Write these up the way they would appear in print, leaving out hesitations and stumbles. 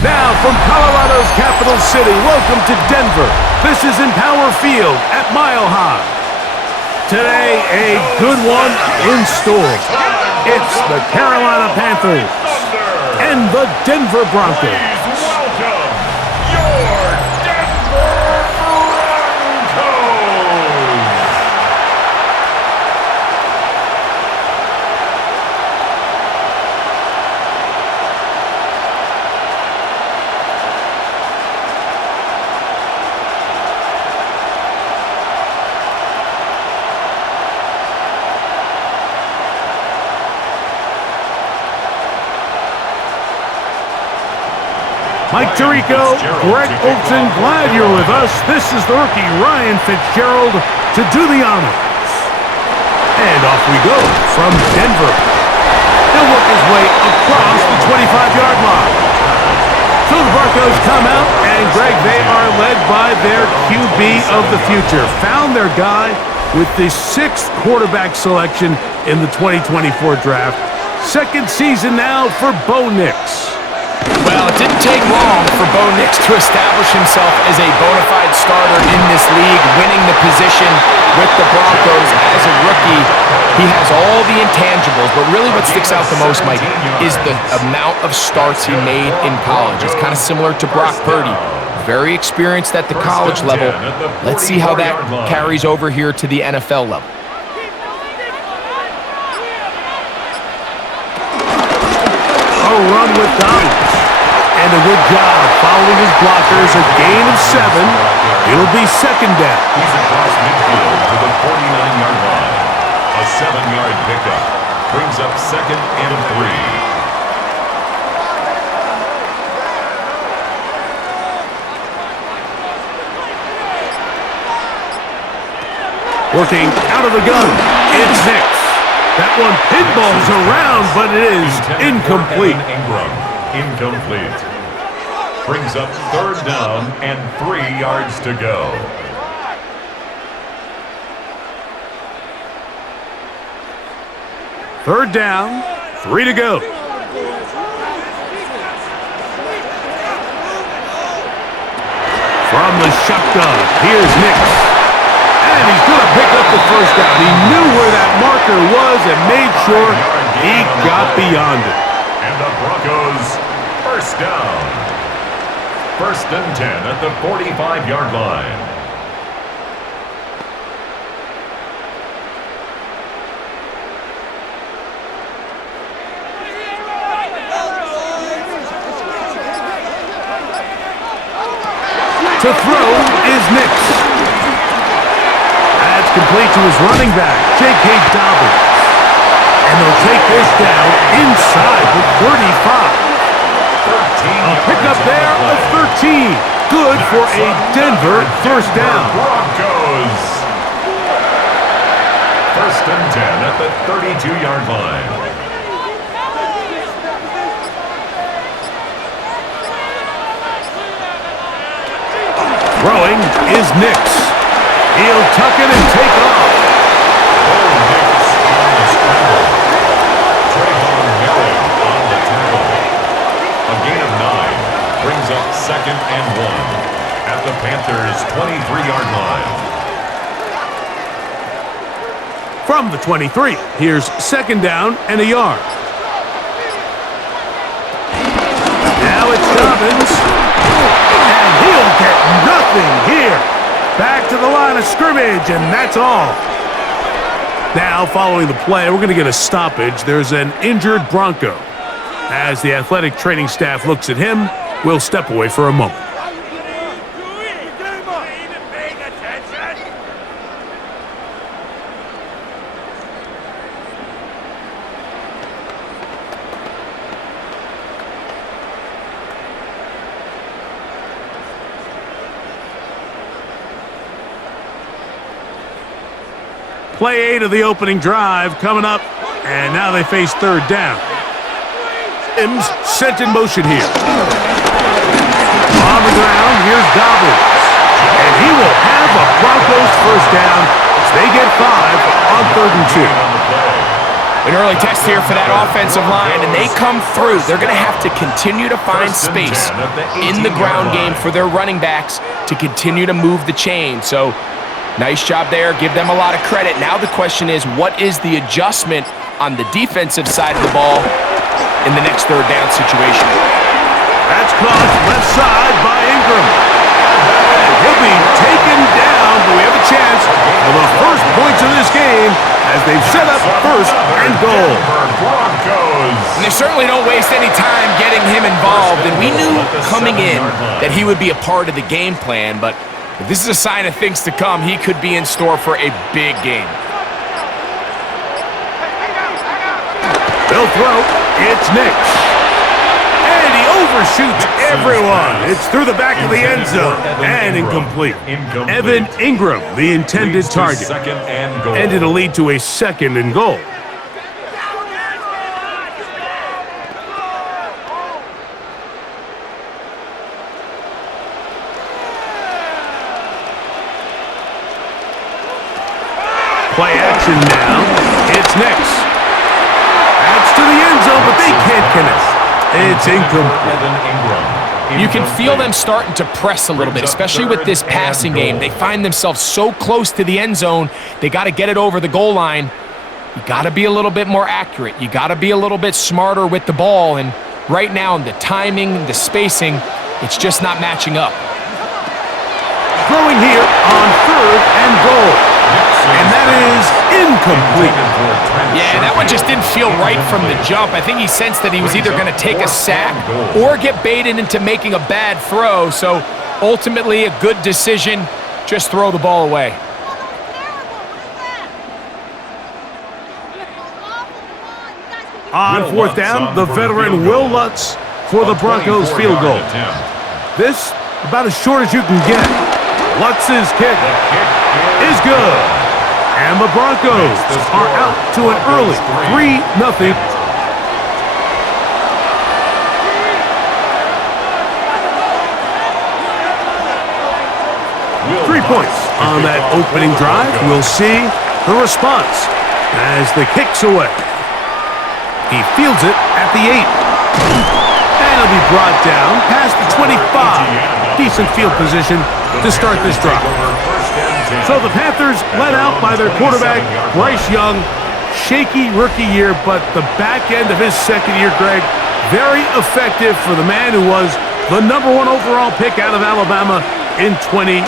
Now from Colorado's capital city, welcome to Denver. This is Empower Field at Mile High. Today, a good one in store. It's the Carolina Panthers and the Denver Broncos. Mike Tirico, Greg Olson, glad you're with us. This is the rookie Ryan Fitzgerald to do the honors. And off we go from Denver. He'll work his way across the 25-yard line. So the Broncos come out, and Greg, they are led by their QB of the future. Found their guy with the 6th quarterback selection in the 2024 draft. Second season now for Bo Nix. Well, it didn't take long for Bo Nix to establish himself as a bona fide starter in this league, winning the position with the Broncos as a rookie. He has all the intangibles, but really what sticks out the most, Mike, is the amount of starts he made in college. It's kind of similar to Brock Purdy. Very experienced at the college level. Let's see how that carries over here to the NFL level. A run with Dobbins. And a good job following his blockers. A gain of 7. It'll be second down. He's across midfield to the 49-yard line. A 7-yard pickup brings up 2nd and 3. Working out of the gun. It's Nix. That one pinballs around, but it is incomplete. Incomplete. Brings up 3rd down and 3 yards to go. Third down, 3 to go. From the shotgun, here's Nix. And he's going to pick up the first down. He knew where that marker was and made sure he got beyond it. And the Broncos, first down. 1st and 10 at the 45-yard line. To throw is Nix. That's complete to his running back, J.K. Dobbins. And they'll take this down inside the 35. A pickup there of 13. Good for a Denver first down. Broncos. 1st and 10 at the 32-yard line. Throwing is Nix. He'll tuck it and take off. Nix on the scramble. Trayvon Merritt on the tackle. A gain of 9 brings up 2nd and 1 at the Panthers' 23-yard line. From the 23, here's 2nd down and a yard. Now it's Dobbins. And he'll get nothing here. Back to the line of scrimmage, and that's all. Now, following the play, we're going to get a stoppage. There's an injured Bronco. As the athletic training staff looks at him, we'll step away for a moment. Play 8 of the opening drive coming up, and now they face 3rd down. Sims sent in motion here. On the ground, here's Dobbins. And he will have a Broncos first down as they get 5 on 3rd and 2. An early test here for that offensive line, and they come through. They're going to have to continue to find space in the ground game for their running backs to continue to move the chain. So, nice job there. Give them a lot of credit. Now the question is, what is the adjustment on the defensive side of the ball in the next third down situation? That's caught left side by Ingram. And he'll be taken down, but we have a chance for the first points of this game as they've set up first and goal. And they certainly don't waste any time getting him involved, and we knew coming in that he would be a part of the game plan, but if this is a sign of things to come, he could be in store for a big game. They'll throw. It's Nix. And he overshoots everyone. It's through the back of the end zone and incomplete. Evan Ingram, the intended target. And it'll lead to a second and goal. Play action now. It's Nix. That's to the end zone, but they can't connect. It's incomplete. You can feel them starting to press a little bit, especially with this passing game. They find themselves so close to the end zone, they got to get it over the goal line. You got to be a little bit more accurate. You got to be a little bit smarter with the ball, and right now, the timing, the spacing, it's just not matching up. Throwing here on third and goal. And that is incomplete. Yeah, that one just didn't feel right from the jump. I think he sensed that he was either going to take a sack or get baited into making a bad throw. So ultimately a good decision. Just throw the ball away. On fourth down, the veteran Will Lutz for the Broncos field goal. This about as short as you can get. Lutz's kick is good. And the Broncos are out to an early 3-0. Three points on that opening drive. We'll see the response as the kick's away. He fields it at the 8. And he'll be brought down past the 25. Decent field position to start this drive. So the Panthers led out by their quarterback, Bryce Young. Shaky rookie year, but the back end of his second year, Greg, very effective for the man who was the #1 overall pick out of Alabama in 2023.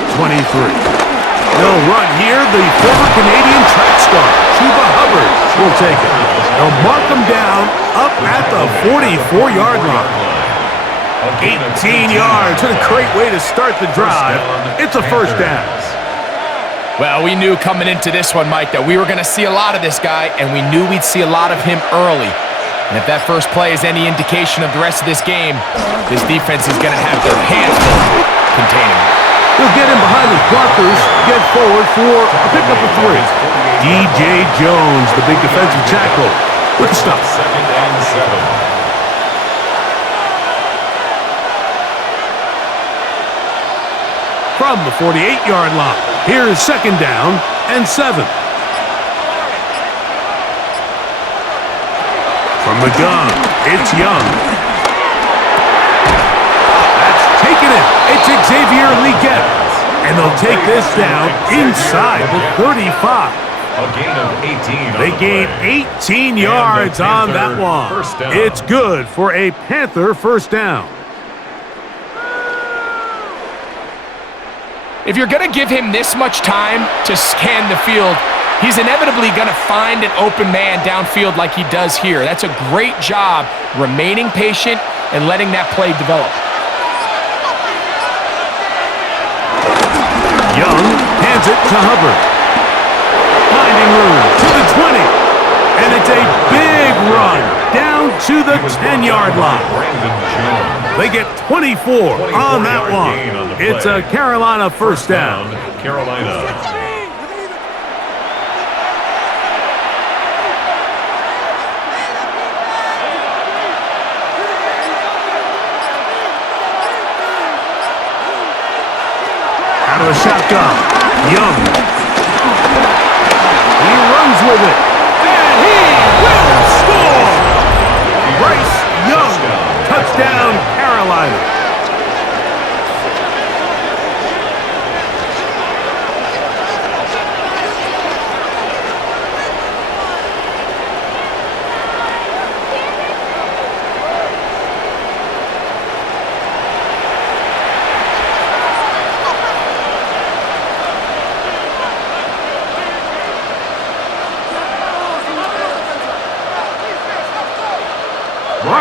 They'll run here. The former Canadian track star, Chuba Hubbard, will take it. They'll mark him down up at the 44-yard line. 18 yards. What a great way to start the drive. It's a first down. Well, we knew coming into this one, Mike, that we were going to see a lot of this guy, and we knew we'd see a lot of him early. And if that first play is any indication of the rest of this game, this defense is going to have their hands full containing him. He'll get him behind his blockers, get forward for a pickup of 3. DJ Jones, the big defensive tackle, with the stop. Second and 7. From the 48-yard line, here is second down and 7. From the gun, it's Young. That's taken it. It's Xavier Legette. And they'll take this down inside the 35. A gain of 18. They gain 18 yards on that one. It's good for a Panther first down. If you're going to give him this much time to scan the field, he's inevitably going to find an open man downfield like he does here. That's a great job remaining patient and letting that play develop. Young hands it to Hubbard. Finding room to the 20. And it's a big run down to the 10-yard line. They get 24 on that one. It's a Carolina first down. Carolina. Out of the shotgun, Young. He runs with it, and he will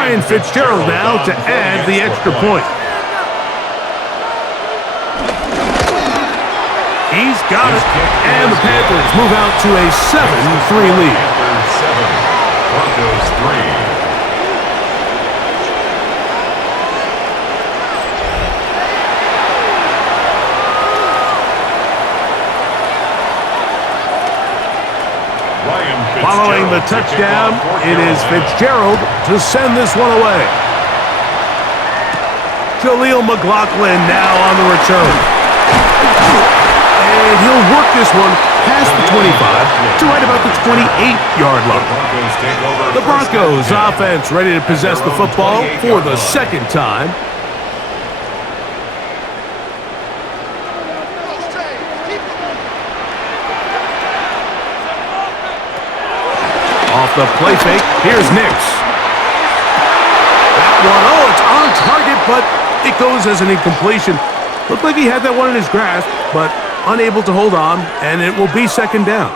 Ryan Fitzgerald now to add the extra point. He's got it, and the Panthers move out to a 7-3 lead. Panthers 7, Broncos 3. Following the touchdown, it is Fitzgerald to send this one away. Jaleel McLaughlin now on the return. And he'll work this one past the 25 to right about the 28-yard line. The Broncos offense ready to possess the football for the second time. Off the play fake, here's Nix. That one, it's on target, but it goes as an incompletion. Looked like he had that one in his grasp, but unable to hold on, and it will be second down.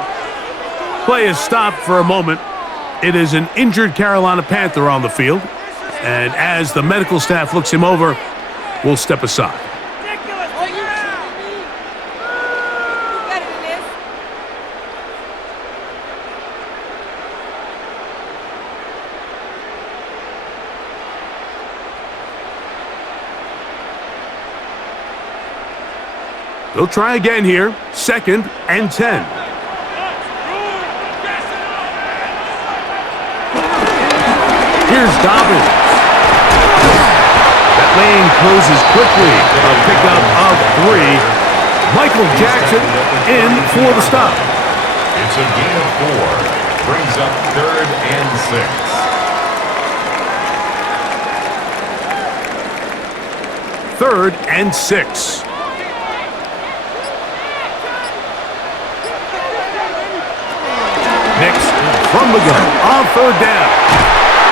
Play is stopped for a moment. It is an injured Carolina Panther on the field, and as the medical staff looks him over, we'll step aside. They'll try again here. 2nd and 10. Here's Dobbins. That lane closes quickly. A pickup of 3. Michael Jackson in for the stop. It's a gain of 4. Brings up 3rd and 6. 3rd and 6. Nix from the gun on 3rd down.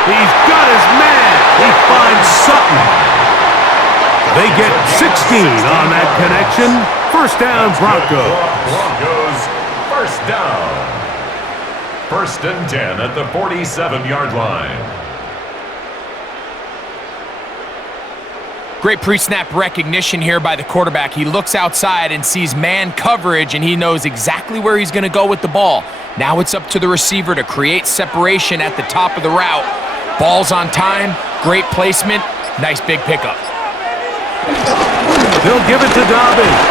He's got his man. He finds Sutton. They get 16 on that connection. 1st down, Broncos. Broncos, 1st down. 1st and 10 at the 47-yard line. Great pre-snap recognition here by the quarterback. He looks outside and sees man coverage, and he knows exactly where he's going to go with the ball. Now it's up to the receiver to create separation at the top of the route. Ball's on time, great placement, nice big pickup. They'll give it to Dobbins.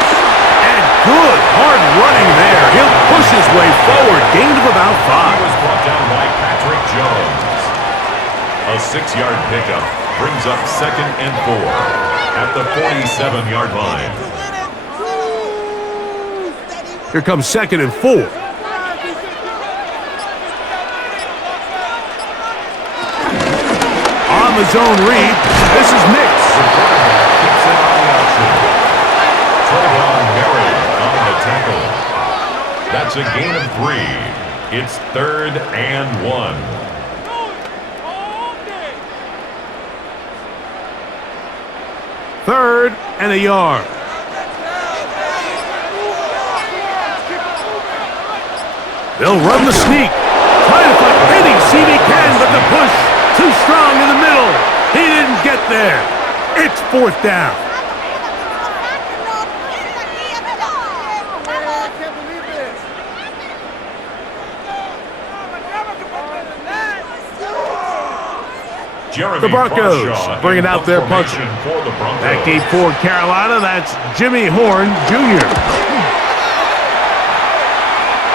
And good hard running there. He'll push his way forward. Gain of about 5. He was brought down by Patrick Jones. A 6-yard pickup brings up 2nd and 4 at the 47-yard line. Here comes 2nd and 4. On the zone read, this is Nix. The quarterback keeps it on the option. Trayvon Berry on the tackle. That's a gain of 3. It's 3rd and 1. 3rd and a yard. They'll run the sneak. Trying to find any seam he can, but the push too strong in the middle. He didn't get there. It's 4th down. The Broncos bringing out their puncher. Back deep for Carolina, that's Jimmy Horn Jr.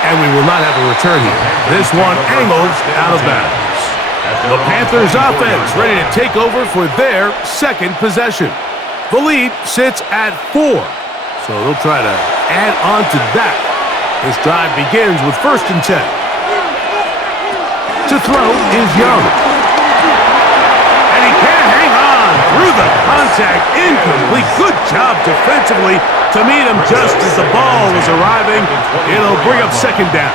And we will not have a return here. This one angled out of bounds. The Panthers offense ready to take over for their 2nd possession. The lead sits at 4. So they'll try to add on to that. This drive begins with 1st and 10. To throw is Young. Through the contact, incomplete. Good job defensively to meet him just as the ball was arriving. It'll bring up 2nd down.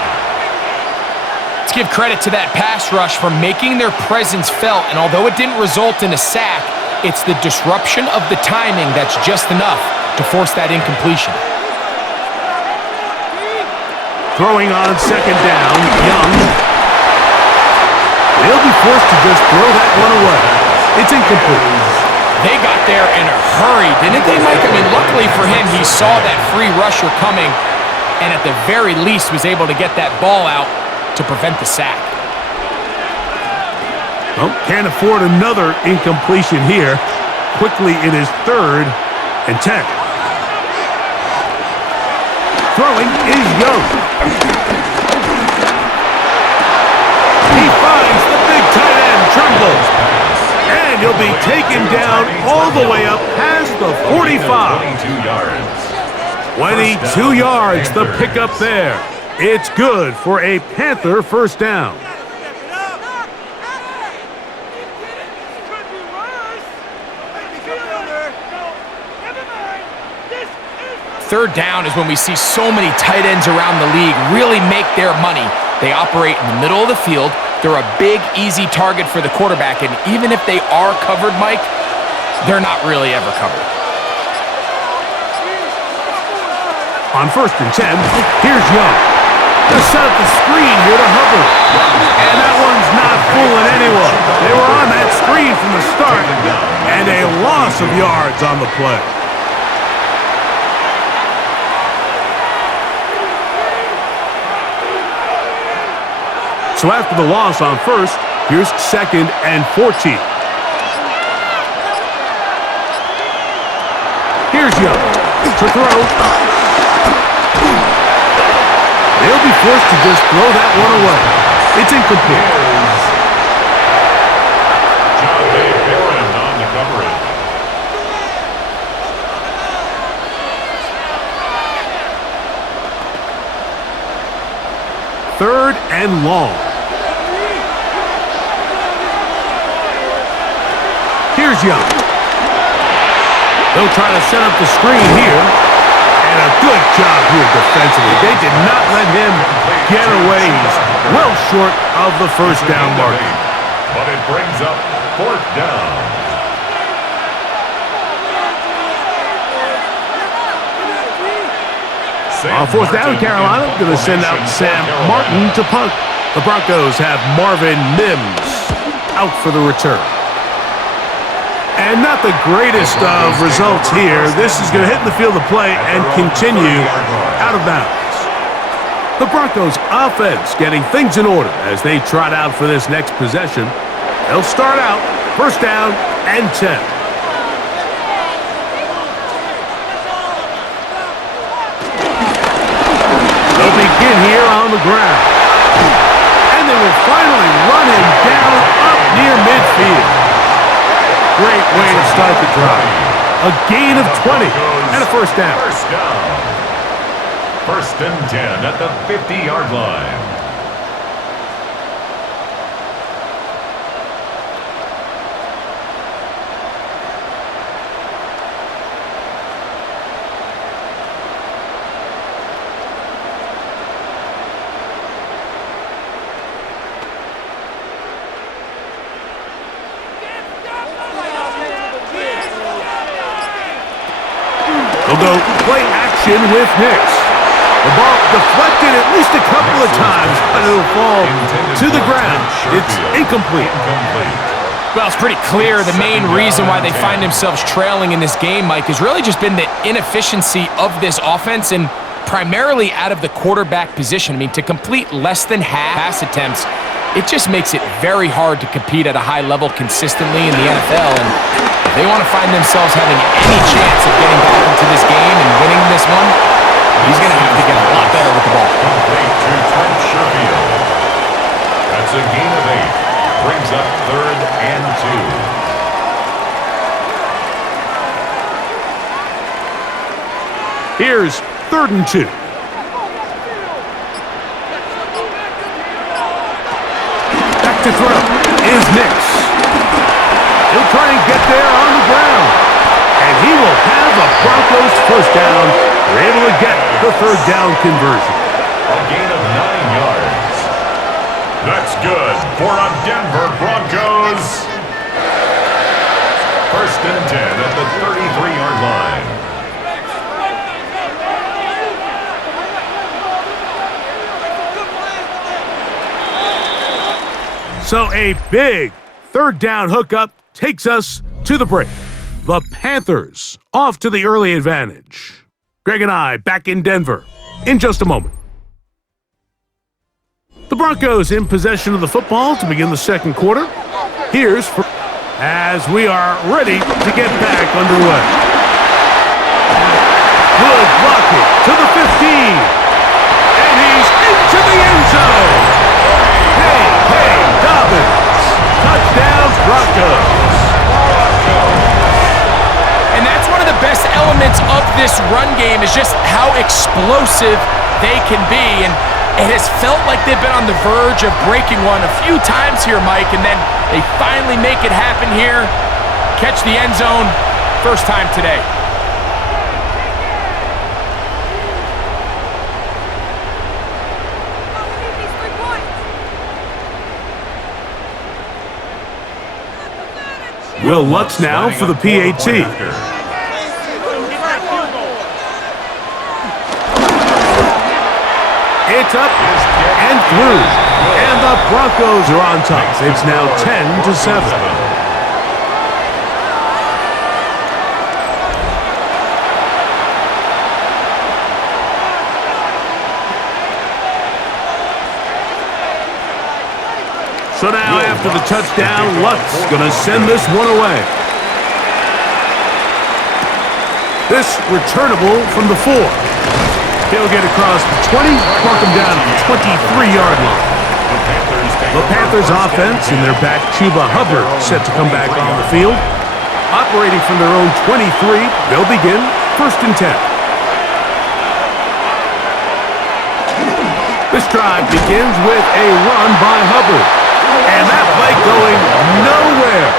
Let's give credit to that pass rush for making their presence felt, and although it didn't result in a sack, it's the disruption of the timing that's just enough to force that incompletion. Throwing on 2nd down, Young. They'll be forced to just throw that one away. It's incomplete. They got there in a hurry, didn't they, Mike? I mean, luckily for him, he saw that free rusher coming and at the very least was able to get that ball out to prevent the sack. Well, can't afford another incompletion here. Quickly, it is 3rd and 10. Throwing is Young. He finds the big tight end, Trumbull. And he'll be taken down all the way up past the 45. 22 yards, the pickup there. It's good for a Panther first down. Third down is when we see so many tight ends around the league really make their money. They operate in the middle of the field. They're a big, easy target for the quarterback, and even if they are covered, Mike, they're not really ever covered. On 1st and 10, here's Young. Just set up the screen here to Hubbard. And that one's not fooling anyone. They were on that screen from the start, and a loss of yards on the play. So after the loss on 1st, here's 2nd and 14. Here's Young to throw. They'll be forced to just throw that one away. It's incomplete. John Barron on the coverage. Third and long. Here's Young. They'll try to set up the screen here. And a good job here defensively. They did not let him get away. He's well short of the first down marker. But it brings up 4th down. On 4th down, Carolina going to send out Sam Martin to punt. The Broncos have Marvin Mims out for the return. And not the greatest of results here. This is going to hit in the field of play and continue out of bounds. The Broncos offense getting things in order as they trot out for this next possession. They'll start out 1st down and 10. They'll begin here on the ground. And they will finally run him down up near midfield. Great way to start the drive. A gain of 20 and a first down. 1st and 10 at the 50-yard line. They'll go play action with Hicks. The ball deflected at least a couple of times, but it'll fall to the ground. It's incomplete. Well, it's pretty clear the main reason why they find themselves trailing in this game, Mike, has really just been the inefficiency of this offense and primarily out of the quarterback position. I mean, to complete less than half pass attempts, it just makes it very hard to compete at a high level consistently in the NFL. And if they want to find themselves having any chance of getting back into this game and winning this one, he's going to have to get a lot better with the ball. Complete to Trent Sherfield. That's a gain of 8. Brings up 3rd and 2. Here's 3rd and 2. Back to throw is Nix. He'll try and get there on the ground. And he will have a Broncos first down. They're able to get the 3rd down conversion. A gain of 9 yards. That's good for a Denver Broncos. 1st and 10 at the 33-yard line. So a big 3rd down hookup takes us to the break. The Panthers off to the early advantage. Greg and I back in Denver in just a moment. The Broncos in possession of the football to begin the second quarter. Here's for as we are ready to get back underway. Good blocking to the 15. And he's into the end zone. Hey, Dobbins. Touchdown, Broncos. And that's one of the best elements of this run game is just how explosive they can be. And it has felt like they've been on the verge of breaking one a few times here, Mike, and then they finally make it happen here. Catch the end zone, first time today. Will Lutz now for the PAT. It's up and through. And the Broncos are on top. It's now 10-7. So now after the touchdown, Lutz going to send this one away. This returnable from the 4. He'll get across the 20, mark him down to the 23-yard line. The Panthers offense and their back Chuba Hubbard set to come back on the field. Operating from their own 23, they'll begin 1st and 10. This drive begins with a run by Hubbard. And that play going nowhere.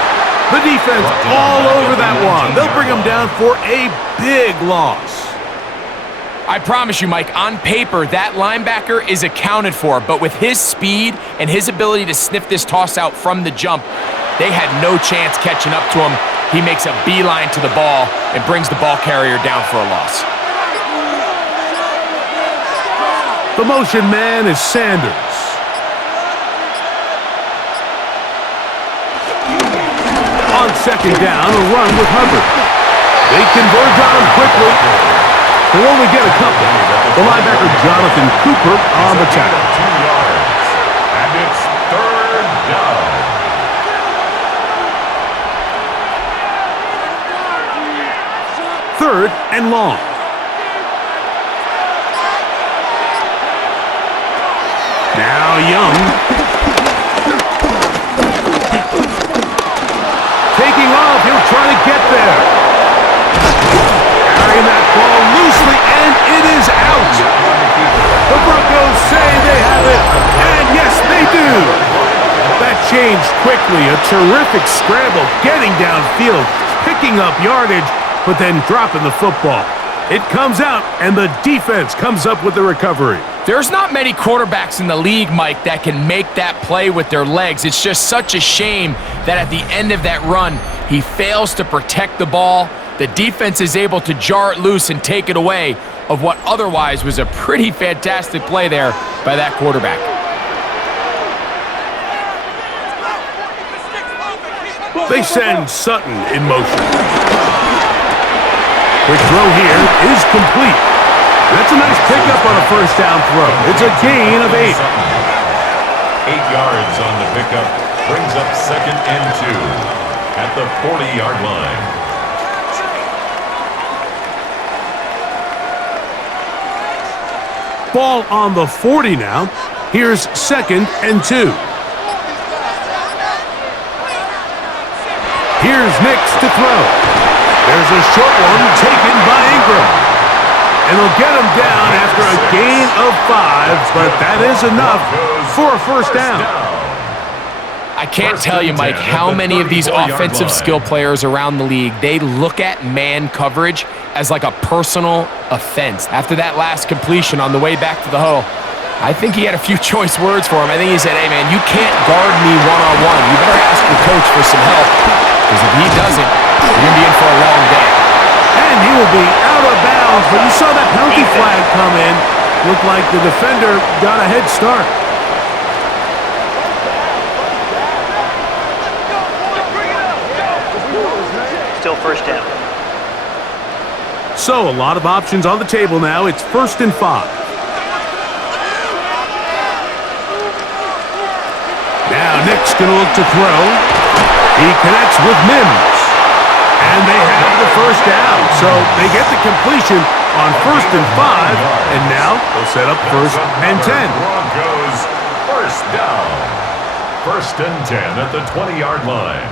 The defense all over that one. They'll bring him down for a big loss. I promise you, Mike, on paper, that linebacker is accounted for, but with his speed and his ability to sniff this toss out from the jump, they had no chance catching up to him. He makes a beeline to the ball and brings the ball carrier down for a loss. The motion man is Sanders. On 2nd down, a run with Hubbard. They converge on him quickly. They'll only get a couple. The linebacker Jonathan Cooper on the tackle. 2 yards. And it's 3rd down. Third and long. Now Young. Taking off, he'll try to get there. Carrying that ball loosely, and it is out. The Broncos say they have it, and yes, they do. That changed quickly. A terrific scramble, getting downfield, picking up yardage, but then dropping the football. It comes out, and the defense comes up with the recovery. There's not many quarterbacks in the league, Mike, that can make that play with their legs. It's just such a shame that at the end of that run, he fails to protect the ball. The defense is able to jar it loose and take it away of what otherwise was a pretty fantastic play there by that quarterback. They send Sutton in motion. Quick throw here is complete. That's a nice pickup on a 1st down throw. It's a gain of 8. 8 yards on the pickup. Brings up 2nd and 2 at the 40-yard line. Ball on the 40 now. Here's 2nd and 2. Here's Nix to throw. There's a short one taken by Ingram. And they'll get him down after a gain of 5, but that is enough for a 1st down. I can't tell you, Mike, how many of these offensive skill players around the league, they look at man coverage as like a personal offense. After that last completion on the way back to the huddle, I think he had a few choice words for him. I think he said, hey, man, you can't guard me one-on-one. You better ask your coach for some help, because if he doesn't, you're going to be in for a long day. And he will be out of bounds, but you saw that penalty flag come in. Looked like the defender got a head start. first down. So, a lot of options on the table now. It's 1st and 5. Now Nick's going to look to throw. He connects with Mims. And they have the first down. So they get the completion on 1st and 5. And now they'll set up 1st and 10. Broncos first down. 1st and 10 at the 20-yard line.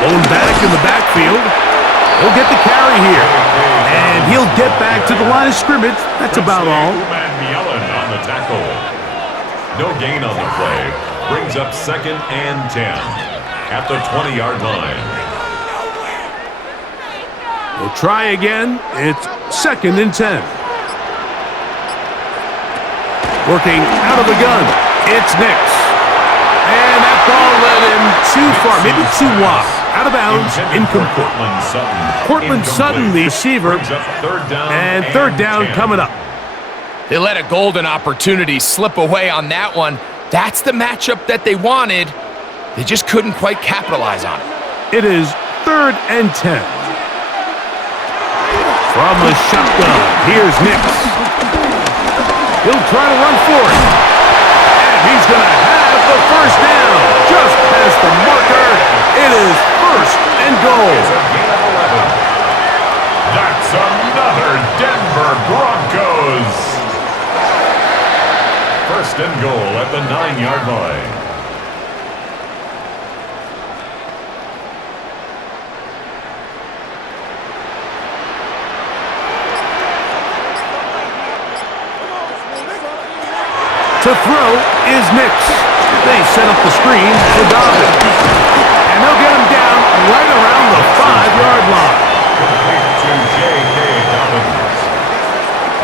Blown back in the backfield. He'll get the carry here. And he'll get back to the line of scrimmage. That's about all. On the tackle. No gain on the play. Brings up 2nd and 10 at the 20-yard line. We'll try again. It's 2nd and 10. Working out of the gun. It's Nix. And that ball led him too far, maybe too wide. Out of bounds, incomplete. Cortland Sutton, the receiver. And 3rd down coming up. They let a golden opportunity slip away on that one. That's the matchup that they wanted. They just couldn't quite capitalize on it. It is 3rd and 10. From the shotgun, here's Nix. He'll try to run for it. And he's going to have the first down. Just past the marker. It is 1st and goal. That's another Denver Broncos. 1st and goal at the 9-yard line. To throw is Nix. They set up the screen for Dobbins. And they'll get him down right around the 5-yard line. Complete to J.K. Dobbins.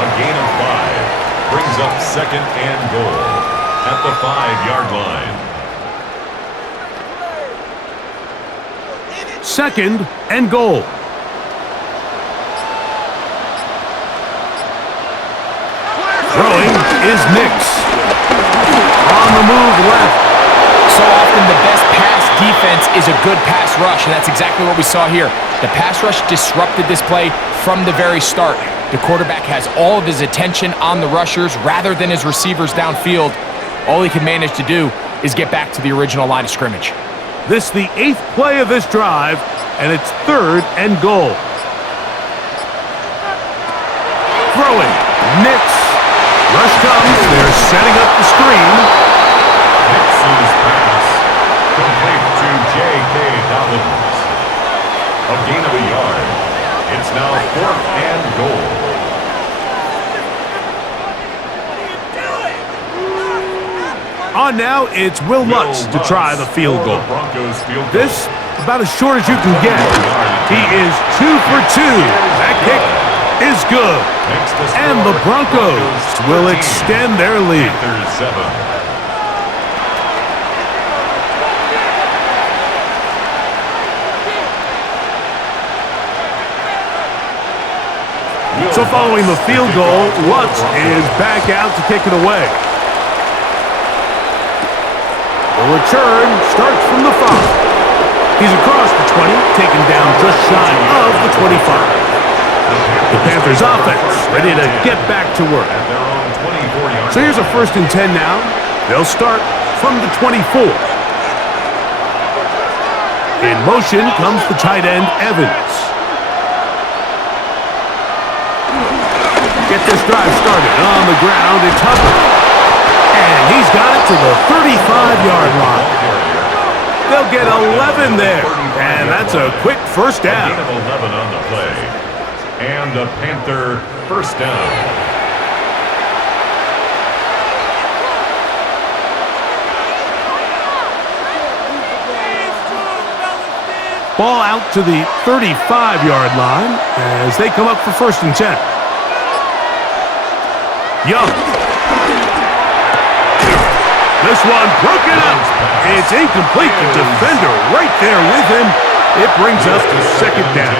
A gain of 5. Brings up 2nd and goal at the 5-yard line. 2nd and goal. Throwing is Nix. On the move left. So often the best pass defense is a good pass rush, and that's exactly what we saw here. The pass rush disrupted this play from the very start. The quarterback has all of his attention on the rushers rather than his receivers downfield. All he can manage to do is get back to the original line of scrimmage. This the 8th play of this drive, and it's 3rd and goal. Throwing, Nix. Rush comes, they're setting up the screen. Nix's pass. Complete to J.K. Dobbins. A gain of a yard. It's now 4th and goal. On now, it's Will Lutz to try the field goal. This, about as short as you can get. He is 2 for 2. That kick is good. And the Broncos will extend their lead. So following the field goal, Lutz is back out to kick it away. The return starts from the 5. He's across the 20, taken down just shy of the 25. The Panthers offense ready to get back to work. So here's a 1st and 10 now. They'll start from the 24. In motion comes the tight end, Evans. Get this drive started on the ground. It's Hubbard. And he's got it to the 35-yard line. They'll get 11 there. And that's a quick first down. A gain of 11 on the play. And a Panther first down. Ball out to the 35-yard line as they come up for 1st and 10. Young. This one broken up. It's incomplete. The defender right there with him. It brings us to 2nd down.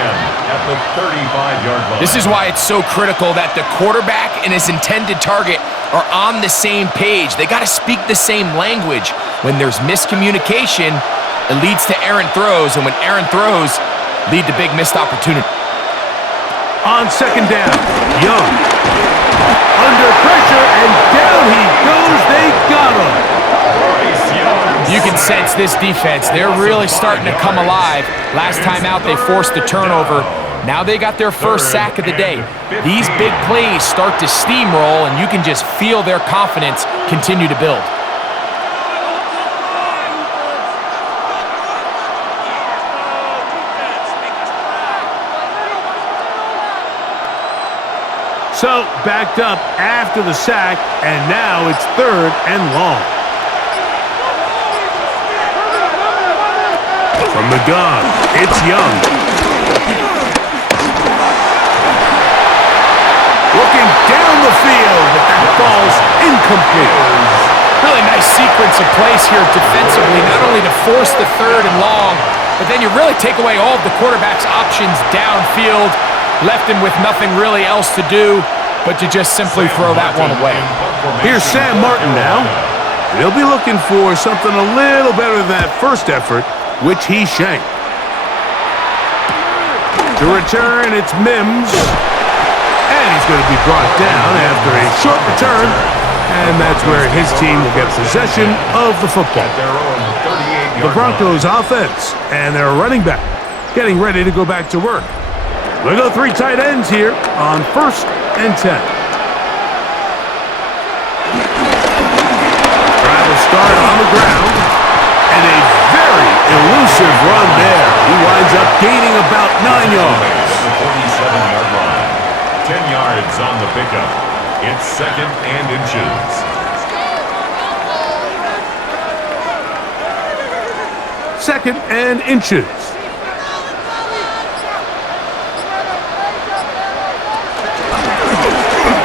At the 35-yard line. This is why it's so critical that the quarterback and his intended target are on the same page. They got to speak the same language. When there's miscommunication, it leads to errant throws, and when errant throws lead to big missed opportunity. On second down, Young. Under pressure, and down he goes. They got him. You can sense this defense. They're really starting to come alive. Last time out, they forced the turnover. Now they got their first sack of the day. These big plays start to steamroll, and you can just feel their confidence continue to build. So, backed up after the sack, and now it's 3rd and long. From the gun, it's Young. Looking down the field, but that ball's incomplete. Really nice sequence of plays here defensively, not only to force the 3rd and long, but then you really take away all of the quarterback's options downfield, left him with nothing really else to do but to just simply throw that one away. Here's Sam Martin now. He'll be looking for something a little better than that first effort, which he shanked. To return, it's Mims. And he's going to be brought down after a short return. And that's where his team will get possession of the football. The Broncos offense and their running back getting ready to go back to work. We go 3 tight ends here on 1st and 10. Travel start on the ground. And a very elusive run there. He winds up gaining about 9 yards. 47-yard line. 10 yards on the pickup. It's 2nd and inches. Second and inches.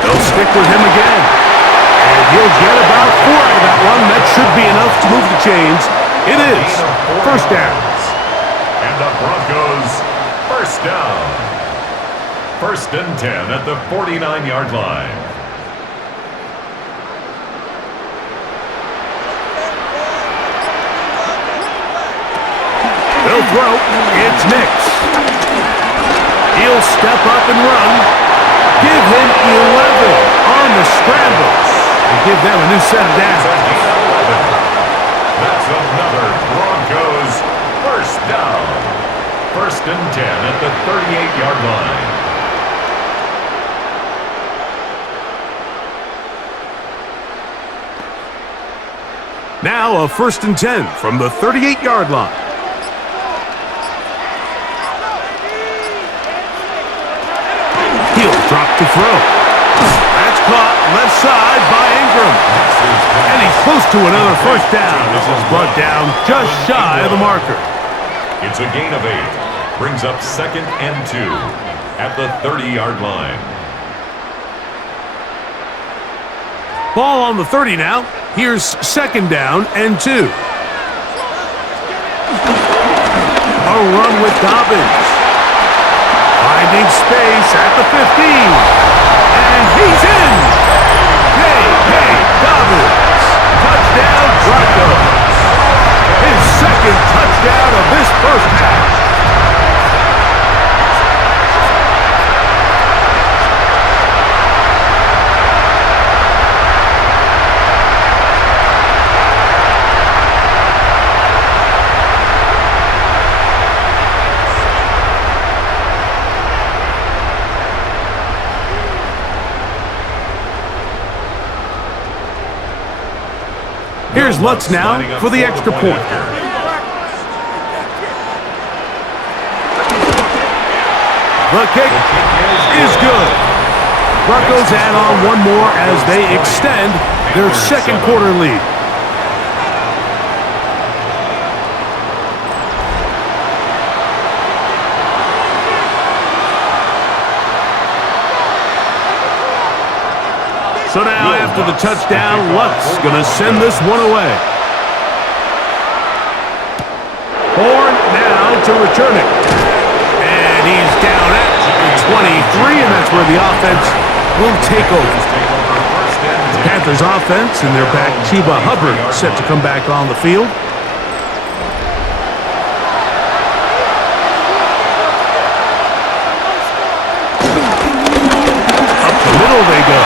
They'll stick with him again. And he'll get about 4 out of that one. That should be enough to move the chains. It is 1st down. And the Broncos, 1st down. 1st and 10 at the 49-yard line. They'll throw. It's Nix. He'll step up and run. Give him 11 on the scramble. And give them a new set of downs. That's another Broncos 1st down. 1st and 10 at the 38-yard line. Now a 1st and 10 from the 38-yard line. He'll drop to throw. That's caught left side by Ingram. And he's close to another 1st down. This is brought down just shy of the marker. It's a gain of 8. Brings up 2nd and 2 at the 30-yard line. Ball on the 30 now. Here's 2nd down and 2. A run with Dobbins. Finding space at the 15. And he's in. Hey, Dobbins. Touchdown, Broncos. His 2nd touchdown of this 1st half. Here's Lutz now for the extra point. The kick is good. Broncos add on one more as they extend their 2nd quarter lead. So now, after the touchdown, Lutz going to send this one away. Horn now to return it. And he's down at the 23, and that's where the offense will take over. 1st and Panthers offense and their back Chuba Hubbard set to come back on the field. Up the middle they go.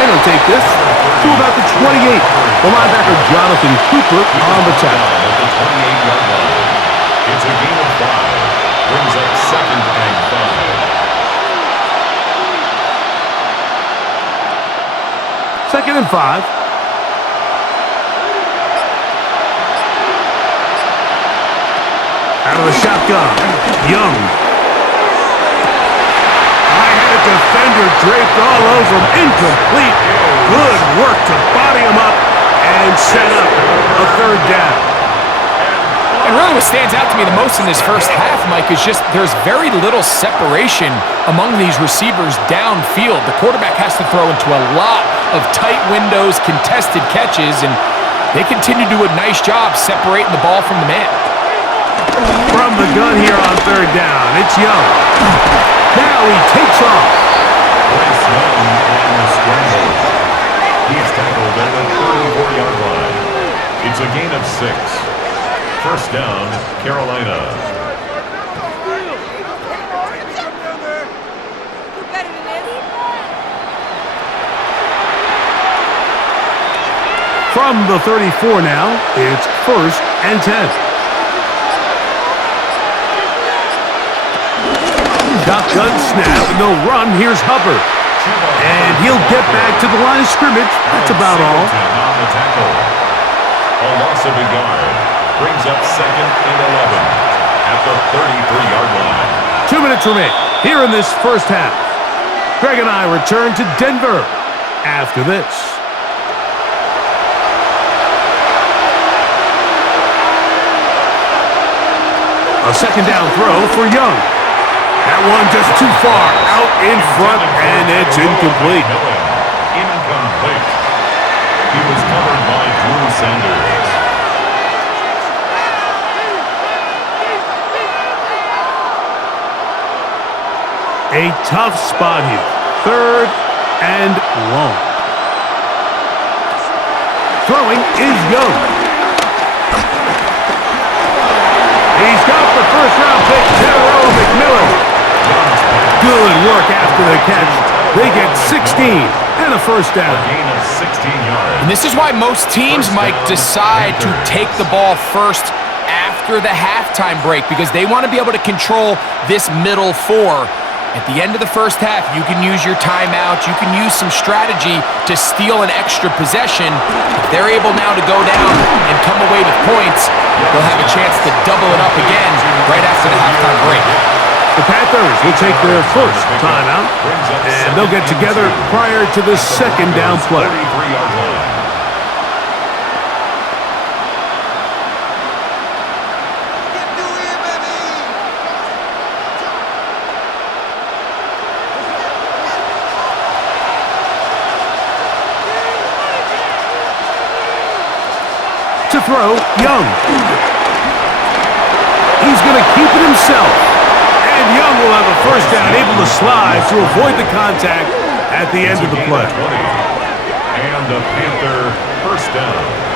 And he'll take this to about the 28. The linebacker Jonathan Cooper on the tackle. At the 28-yard line. It's a gain of 5. Brings up 2nd and 5. 2nd and 5. Out of the shotgun, Young. High-headed defender draped all over him. Incomplete. Good work to body him up and set up a 3rd down. And really what stands out to me the most in this first half, Mike, is just there's very little separation among these receivers downfield. The quarterback has to throw into a lot of tight windows, contested catches, and they continue to do a nice job separating the ball from the man. From the gun here on 3rd down, it's Young. Now he takes off. Bryce Young on the scramble. He's tackled at the 34-yard line. It's a gain of 6. 1st down, Carolina. From the 34 now, it's 1st and 10. Shotgun snap, and they'll run. Here's Hubbard. And he'll get back to the line of scrimmage. That's about all. On the tackle. A loss of a yard. Brings up 2nd and 11 at the 33-yard line. 2 minutes remain here in this first half. Greg and I return to Denver after this. A 2nd down throw for Young. That one just too far out in front, and it's incomplete. Incomplete. He was covered by Drew Sanders. A tough spot here. 3rd and long. Throwing is Young. He's got the 1st-round pick, Terrell McMillan. Good work after the catch. They get 16 and a 1st down. A gain of 16 yards. And this is why most teams, Mike, decide to take the ball first after the halftime break, because they want to be able to control this middle 4. At the end of the first half, you can use your timeout. You can use some strategy to steal an extra possession. If they're able now to go down and come away with points, they'll have a chance to double it up again right after the halftime break. The Panthers will take their 1st timeout, and they'll get together prior to the 2nd down play. 33-yard line. To throw, Young. He's going to keep it himself. And Young will have a 1st down, able to slide to avoid the contact at the end of the play. And the Panther 1st down.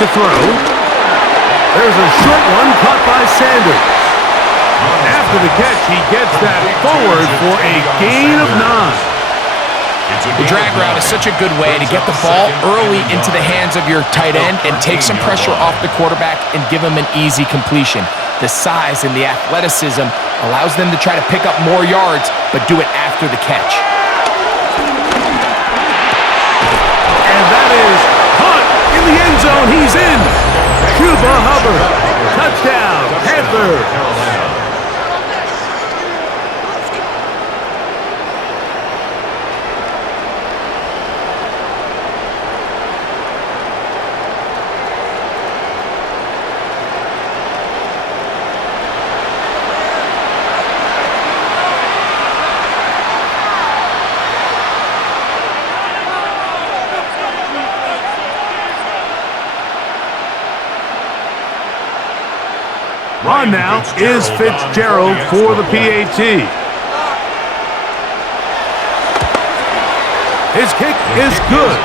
To throw. There's a short one caught by Sanders. After the catch, he gets that forward for a gain of 9. The drag route is such a good way to get the ball early into the hands of your tight end and take some pressure off the quarterback and give him an easy completion. The size and the athleticism allows them to try to pick up more yards, but do it after the catch. And that is caught in the end zone. He's in. Chuba Hubbard. Touchdown, Panthers. On now is Fitzgerald for the PAT. His kick is good.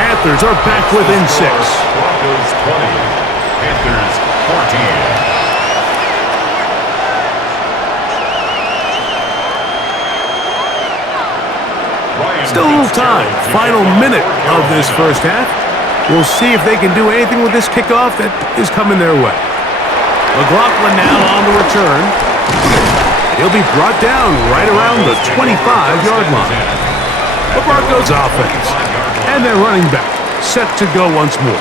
Panthers are back within 6. Broncos 20, Panthers 14. Still a little time. Final minute of this first half. We'll see if they can do anything with this kickoff that is coming their way. McLaughlin now on the return. He'll be brought down right around the 25-yard line. The Broncos offense and their running back set to go once more.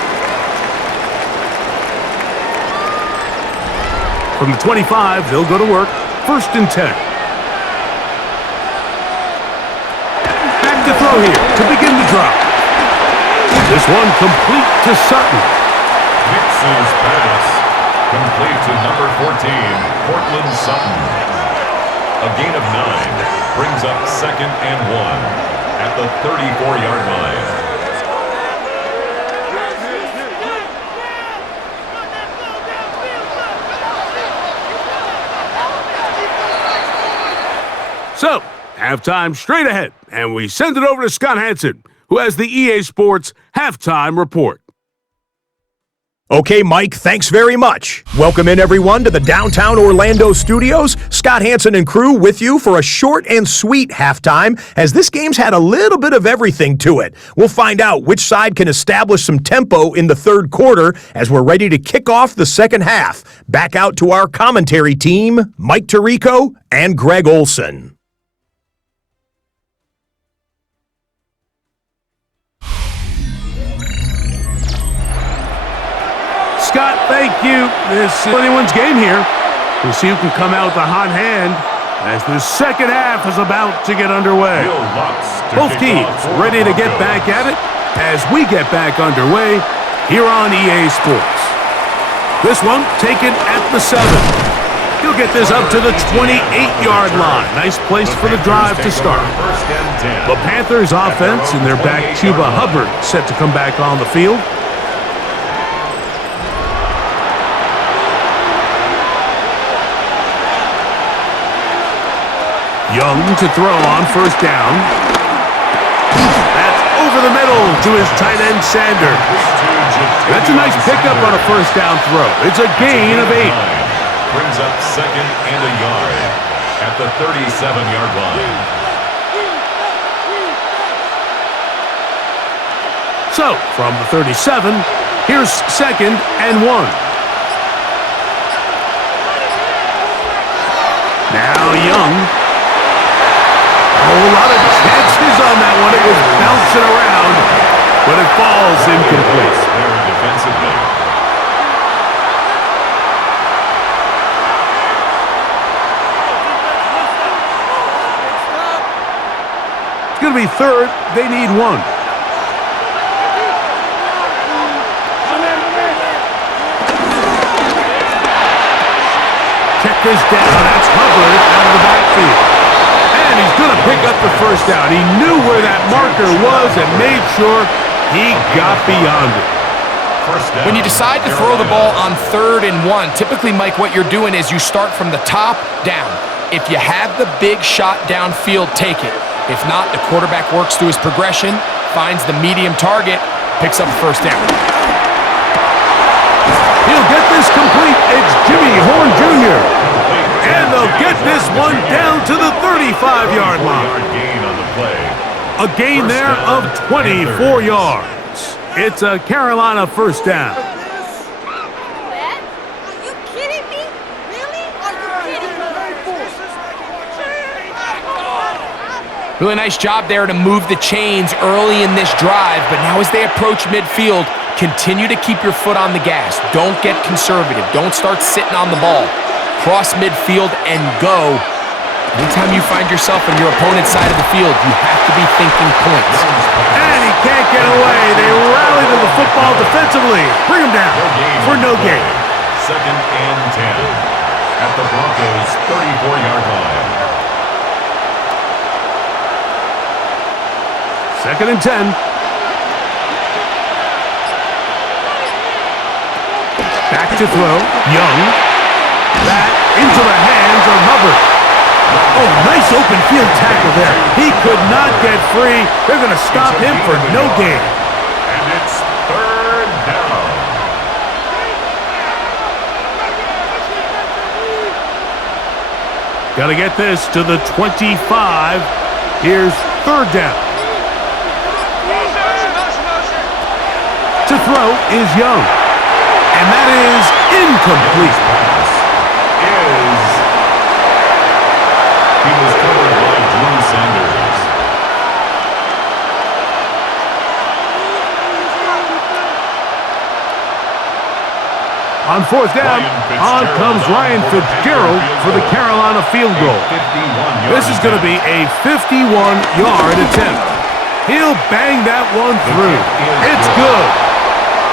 From the 25, they'll go to work. 1st and 10. To throw here to begin the drive. This one complete to Sutton. Mixes pass. Complete to number 14, Cortland Sutton. A gain of 9 brings up 2nd and 1 at the 34-yard line. So, halftime straight ahead, and we send it over to Scott Hansen, who has the EA Sports Halftime Report. Okay, Mike, thanks very much. Welcome in, everyone, to the downtown Orlando studios. Scott Hansen and crew with you for a short and sweet halftime, as this game's had a little bit of everything to it. We'll find out which side can establish some tempo in the third quarter as we're ready to kick off the second half. Back out to our commentary team, Mike Tirico and Greg Olson. Scott, thank you. This is anyone's game here. We'll see who can come out with a hot hand as the second half is about to get underway. Both teams ready to get back at it as we get back underway here on EA Sports. This one taken at the 7. He'll get this up to the 28-yard line. Nice place for the drive to start. The Panthers offense and their back Chuba Hubbard set to come back on the field. Young to throw on 1st down. That's over the middle to his tight end, Sanders. That's a nice pickup on a 1st down throw. It's a gain of 8. Brings up 2nd and a yard at the 37-yard line. So, from the 37, here's 2nd and 1. Now Young. A whole lot of chances on that one. It was bouncing around, but it falls incomplete. There defensively. It's going to be 3rd. They need 1. Check this down. That's Hubbard out of the backfield. And he's going to pick up the 1st down. He knew where that marker was and made sure he got beyond it. When you decide to throw the ball on 3rd and 1, typically, Mike, what you're doing is you start from the top down. If you have the big shot downfield, take it. If not, the quarterback works through his progression, finds the medium target, picks up 1st down. He'll get this complete. It's Jimmy Horn Jr. And they'll get this one down to the 35-yard line. A gain there of 24 yards. It's a Carolina 1st down. Are you kidding me? Really? Are you kidding me? Really nice job there to move the chains early in this drive, but now as they approach midfield, continue to keep your foot on the gas. Don't get conservative. Don't start sitting on the ball. Cross midfield and go. Anytime you find yourself on your opponent's side of the field, you have to be thinking points. And he can't get away. They rally to the football defensively. Bring him down for no gain. 2nd and 10 at the Broncos' 34-yard line. 2nd and 10. Back to throw. Young. That into the hands of Hubbard. Oh, nice open field tackle there. He could not get free. They're going to stop him for no gain. And it's third down. Got to get this to the 25. Here's third down. To throw is Young. And that is incomplete. He was covered by Drew Sanders. On fourth down, on comes Ryan Fitzgerald for the Carolina field goal. This is going to be a 51-yard attempt. He'll bang that one through. It's good.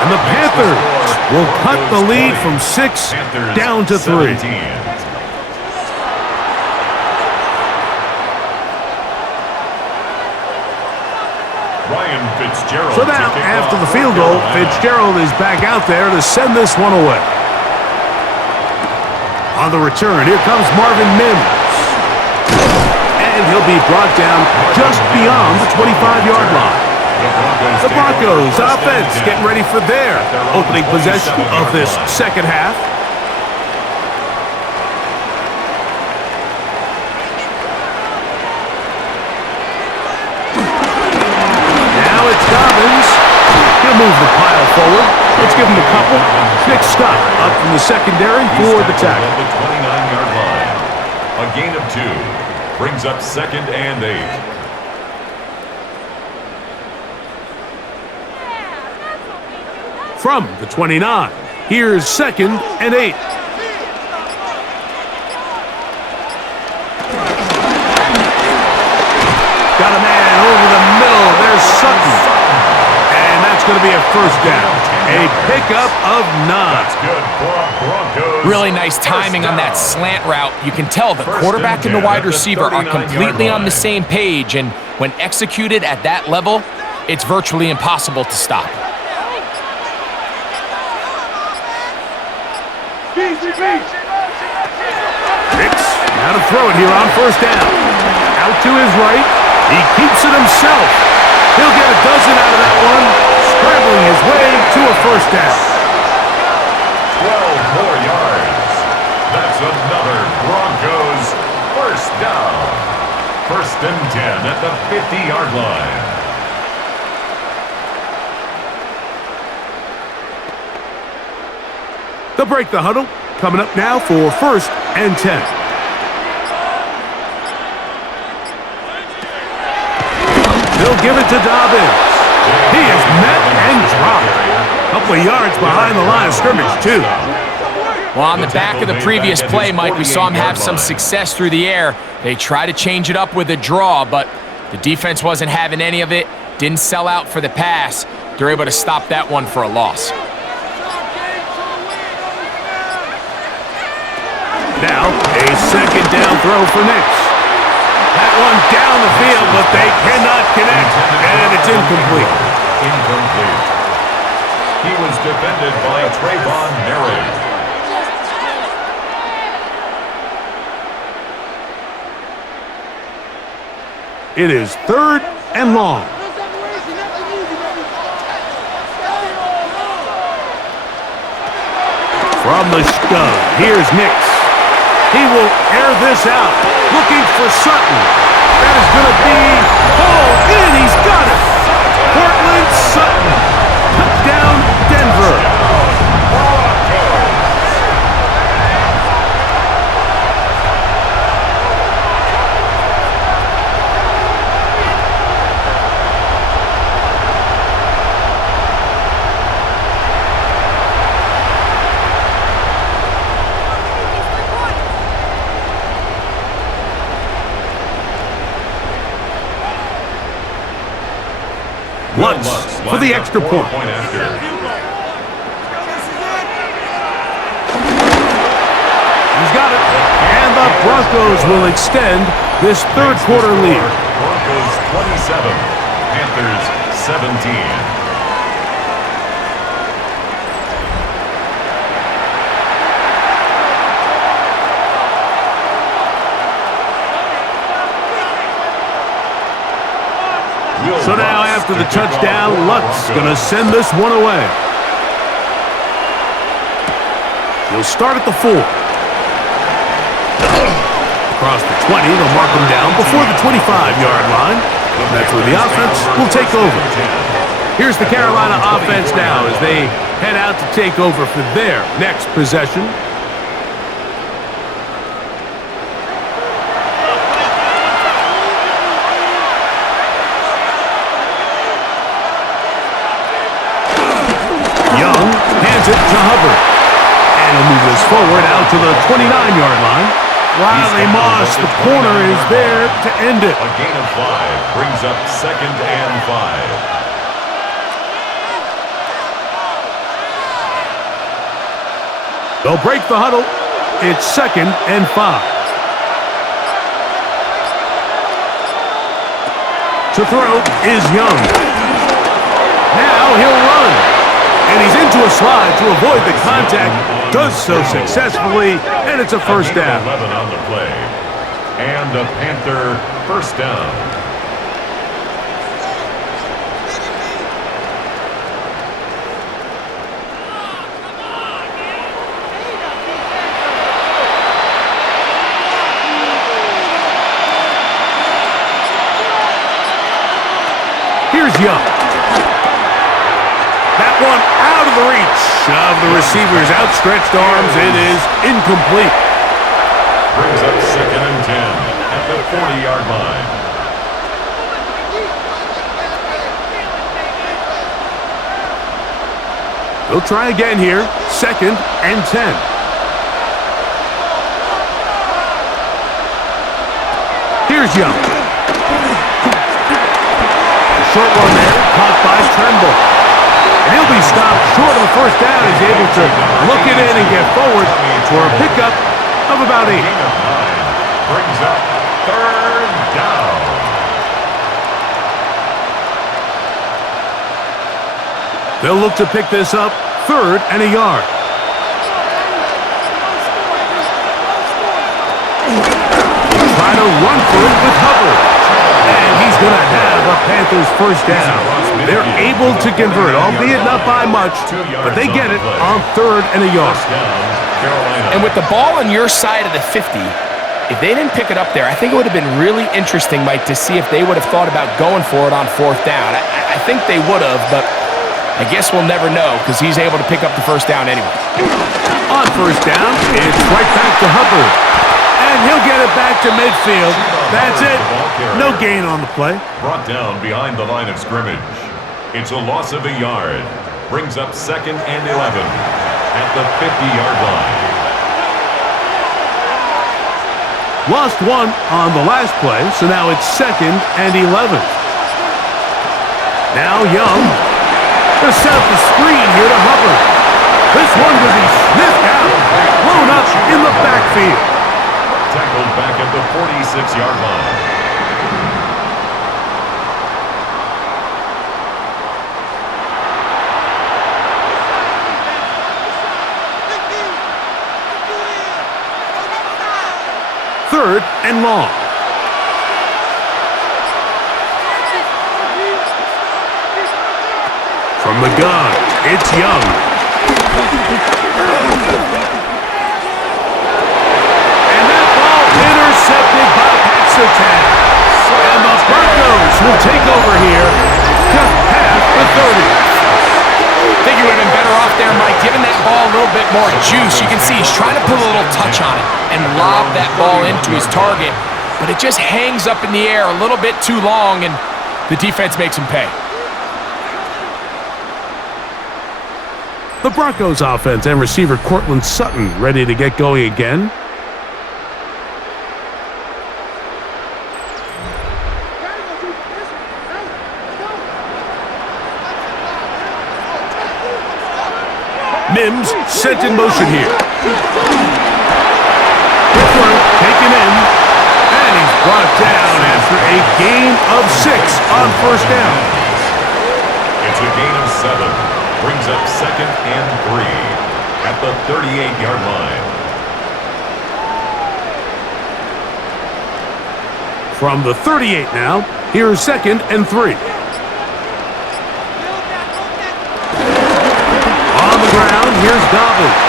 And the Panthers will cut the lead from 6 down to 3. So now, after the field goal, Fitzgerald is back out there to send this one away. On the return, here comes Marvin Mims. And he'll be brought down just beyond the 25-yard line. The Broncos offense getting ready for their opening possession of this second half. He'll move the pile forward. Let's give him a couple. Nick Scott up from the secondary for the tackle. The 29-yard line. A gain of 2 brings up 2nd and 8. From the 29, here's 2nd and 8. Got a man over the middle. There's Sutton. And that's going to be a first down. A pickup of 9. Really nice timing on that slant route. You can tell the quarterback and the wide receiver are completely on the same page, and when executed at that level, it's virtually impossible to stop. Hicks, now to throw it here on first down. Out to his right. He keeps it himself. He'll get a dozen out of that one, scrambling his way to a first down. 12 more yards. That's another Broncos first down. 1st and 10 at the 50-yard line. They'll break the huddle. Coming up now for 1st and 10. He'll give it to Dobbins. He is met and dropped. A couple of yards behind the line of scrimmage, too. Well, on the back of the previous play, Mike, we saw him have some success through the air. They tried to change it up with a draw, but the defense wasn't having any of it. Didn't sell out for the pass. They're able to stop that one for a loss. Now, a 2nd down throw for Nix. That one down the field, but they cannot connect, and it's incomplete. Incomplete. He was defended by Trayvon Merritt. It is 3rd and long. From the stub, here's Nix. He will air this out, looking for Sutton. That is going to be hauled in. He's got it. Cortland Sutton. Touchdown, Denver. Lutz for the extra point. He's got it. And the Broncos will extend this third quarter lead. Broncos 27, Panthers 17. So now after the touchdown, Luck's going to send this one away. He'll start at the 4. Across the 20, they'll mark him down before the 25-yard line. That's where the offense will take over. Here's the Carolina offense now as they head out to take over for their next possession. Young hands it to Hubbard. And he'll move this forward out to the 29-yard line. Riley Moss, the corner, is there to end it. A gain of 5 brings up 2nd and 5. They'll break the huddle. It's 2nd and 5. To throw is Young. Now he'll run. And he's into a slide to avoid the contact. Does so successfully, and it's a first down. 11 on the play. And a Panther first down. Here's Young. That one out of the reach of the receiver's outstretched arms. It is incomplete. Brings up 2nd and 10 at the 40-yard line. They'll try again here. 2nd and 10. Here's Young. Short one there, caught by Tremble. And he'll be stopped short of the first down. He's able to look it in and get forward for a pickup of about 8. Brings up 3rd down. They'll look to pick this up 3rd and a yard. Try to run for it with Hubbard. And he's going to have a Panthers first down. They're able to convert, albeit not by much, but they get it on 3rd and a yard. And with the ball on your side of the 50, if they didn't pick it up there, I think it would have been really interesting, Mike, to see if they would have thought about going for it on 4th down. I think they would have, but I guess we'll never know because he's able to pick up the first down anyway. On first down, it's right back to Hubbard. And he'll get it back to midfield. That's it. No gain on the play. Brought down behind the line of scrimmage. It's a loss of a yard. Brings up 2nd and 11 at the 50-yard line. Lost one on the last play, so now it's 2nd and 11. Now Young. To set up the screen here to Hubbard. This one will be sniffed out. Blown up in the backfield. Tackled back at the 46-yard line. Third and long. From the gun, it's Young. Intercepted by Paxton. And the Broncos will take over here just past the 30. I think he would have been better off there, Mike, giving that ball a little bit more juice. You can see he's trying to put a little touch on it and lob that ball into his target, but it just hangs up in the air a little bit too long, and the defense makes him pay. The Broncos offense and receiver Cortland Sutton ready to get going again. Mims sent in motion here. Pittsburgh taken in, and he's brought down after a gain of 6 on first down. It's a gain of 7. Brings up 2nd and 3 at the 38-yard line. From the 38 now, here's 2nd and 3. here's Dobbins.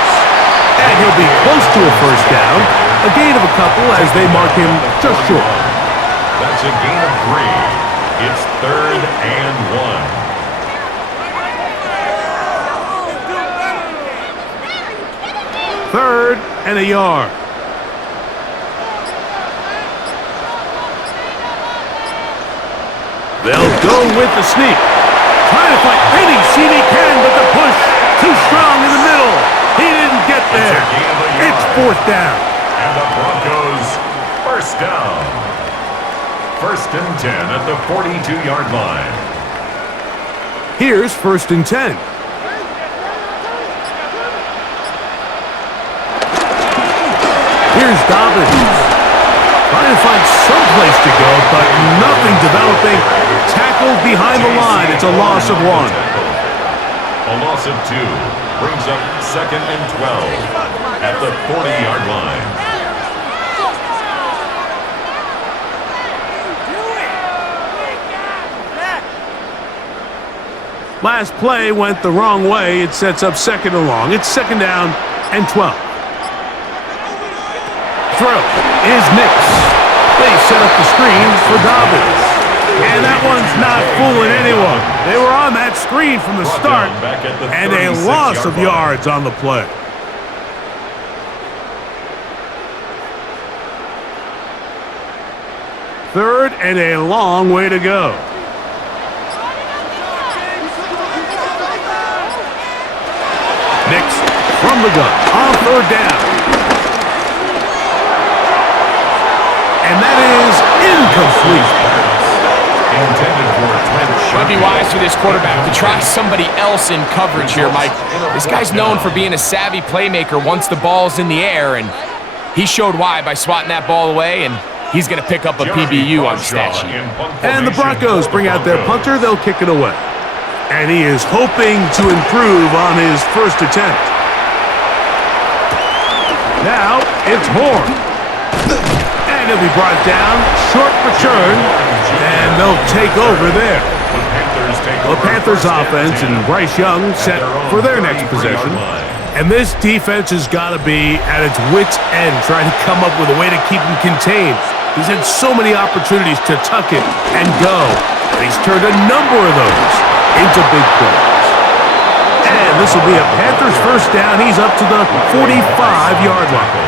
And he'll be close to a first down. A gain of a couple as they mark him just short. That's a gain of 3. It's 3rd and 1. 3rd and a yard. They'll go with the sneak. Trying to find any seam he can, but the push too strong in the middle. He didn't get there. It's 4th down. And the Broncos first down. 1st and 10 at the 42-yard line. Here's 1st and 10. Here's Dobbins. Trying to find some place to go, but nothing developing. Tackled behind the line. It's a loss of 1. A loss of 2 brings up 2nd and 12 at the 40-yard line. Last play went the wrong way. It sets up 2nd and long. It's 2nd down and 12. Throw is Nix. They set up the screen for Dobbins. And that one's not fooling anyone. They were on that screen from the start, and a loss of yards on the play. Third and a long way to go. Nix from the gun on 3rd down. And that is incomplete. Might be wise for this quarterback to try somebody else in coverage here, Mike. This guy's known for being a savvy playmaker once the ball's in the air, and he showed why by swatting that ball away, and he's going to pick up a PBU on the stat sheet. And the Broncos bring out their punter. They'll kick it away. And he is hoping to improve on his first attempt. Now it's Horn. And he'll be brought down. Short return. And they'll take over there. The Panthers offense and Bryce Young set for their next possession. And this defense has got to be at its wits' end, trying to come up with a way to keep him contained. He's had so many opportunities to tuck it and go. And he's turned a number of those into big plays. And this will be a Panthers first down. He's up to the 45-yard line.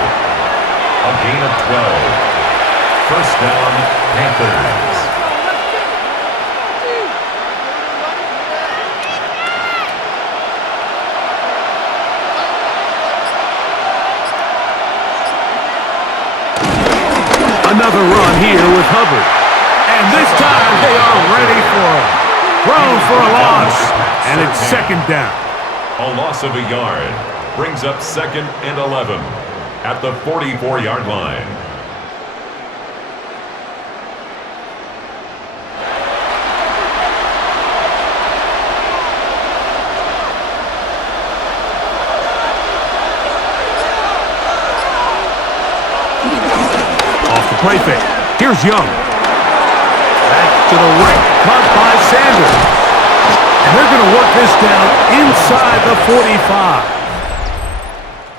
A gain of 12. First down, Panthers. Another run here with Hubbard. And this time they are ready for him. Thrown for a loss. And it's 2nd down. A loss of a yard brings up 2nd and 11 at the 44-yard line. Off the play fake. Here's Young. Back to the right. Caught by Sanders. And they're going to work this down inside the 45.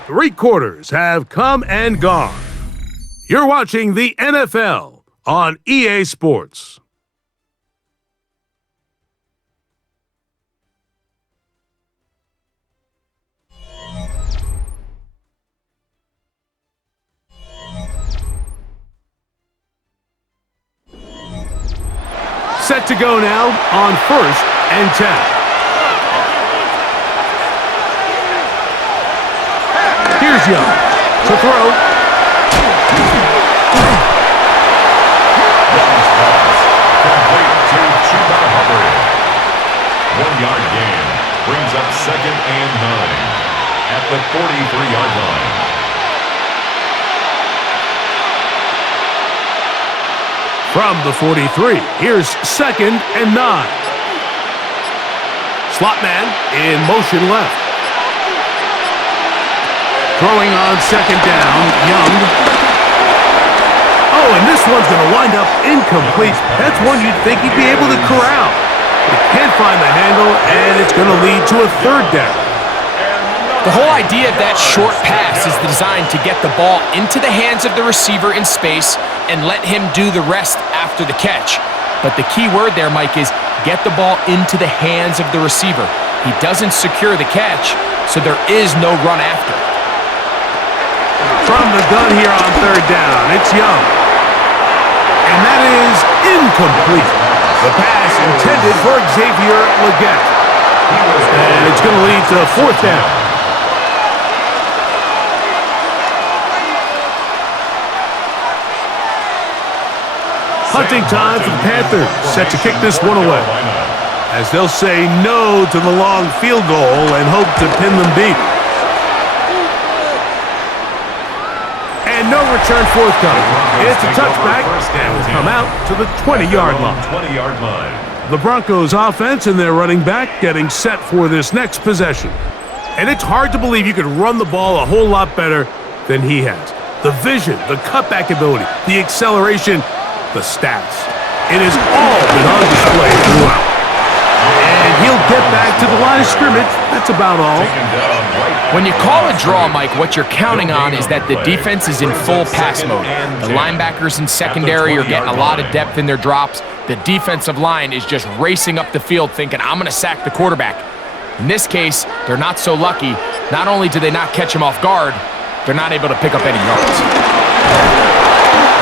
3 quarters have come and gone. You're watching the NFL on EA Sports. Set to go now on 1st and 10. Here's Young to throw. Complete to Chuba Hubbard. 1-yard gain brings up 2nd and 9 at the 43-yard line. From the 43, here's 2nd and 9. Slot man in motion left. Throwing on 2nd down, Young. Oh, and this one's going to wind up incomplete. That's one you'd think he'd be able to corral. He can't find the handle, and it's going to lead to a 3rd down. The whole idea of that short pass is designed to get the ball into the hands of the receiver in space and let him do the rest after the catch. But the key word there, Mike, is get the ball into the hands of the receiver. He doesn't secure the catch, so there is no run after. From the gun here on third down, it's Young. And that is incomplete. The pass intended for Xavier Legette. And it's going to lead to fourth down. Hunting time for the Panthers, set to kick this one away, as they'll say no to the long field goal and hope to pin them deep. And no return forthcoming. It's a touchback and will come out to the 20-yard line. The Broncos offense and their running back getting set for this next possession. And it's hard to believe you could run the ball a whole lot better than he has. The vision, the cutback ability, the acceleration, the stats. It has all been on display throughout. And he'll get back to the line of scrimmage. That's about all. When you call a draw, Mike, what you're counting on is that the defense is in full pass mode. The linebackers in secondary are getting a lot of depth in their drops. The defensive line is just racing up the field thinking, I'm going to sack the quarterback. In this case, they're not so lucky. Not only do they not catch him off guard, they're not able to pick up any yards.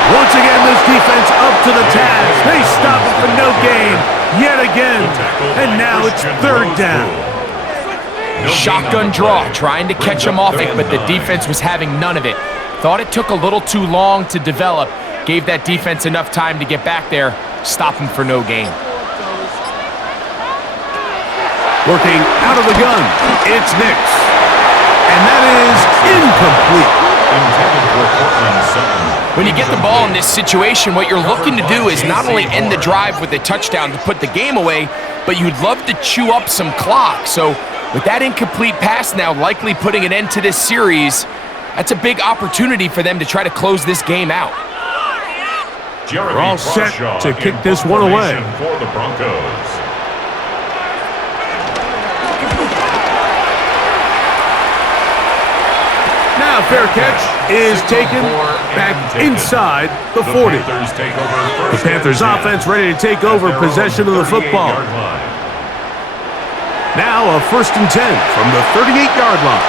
Once again, this defense up to the task. They stop it for no gain yet again. And now it's third down. Shotgun draw, trying to catch him off it, but the defense was having none of it. Thought it took a little too long to develop. Gave that defense enough time to get back there. Stop him for no gain. Working out of the gun, it's Nix. And that is incomplete. When you get the ball in this situation, what you're looking to do is not only end the drive with a touchdown to put the game away, but you'd love to chew up some clock. So with that incomplete pass now likely putting an end to this series, that's a big opportunity for them to try to close this game out. We're all set to kick this one away. For the Broncos. Now fair catch is taken back inside the 40. The Panthers offense ready to take over possession of the football. Now a 1st and 10 from the 38-yard line.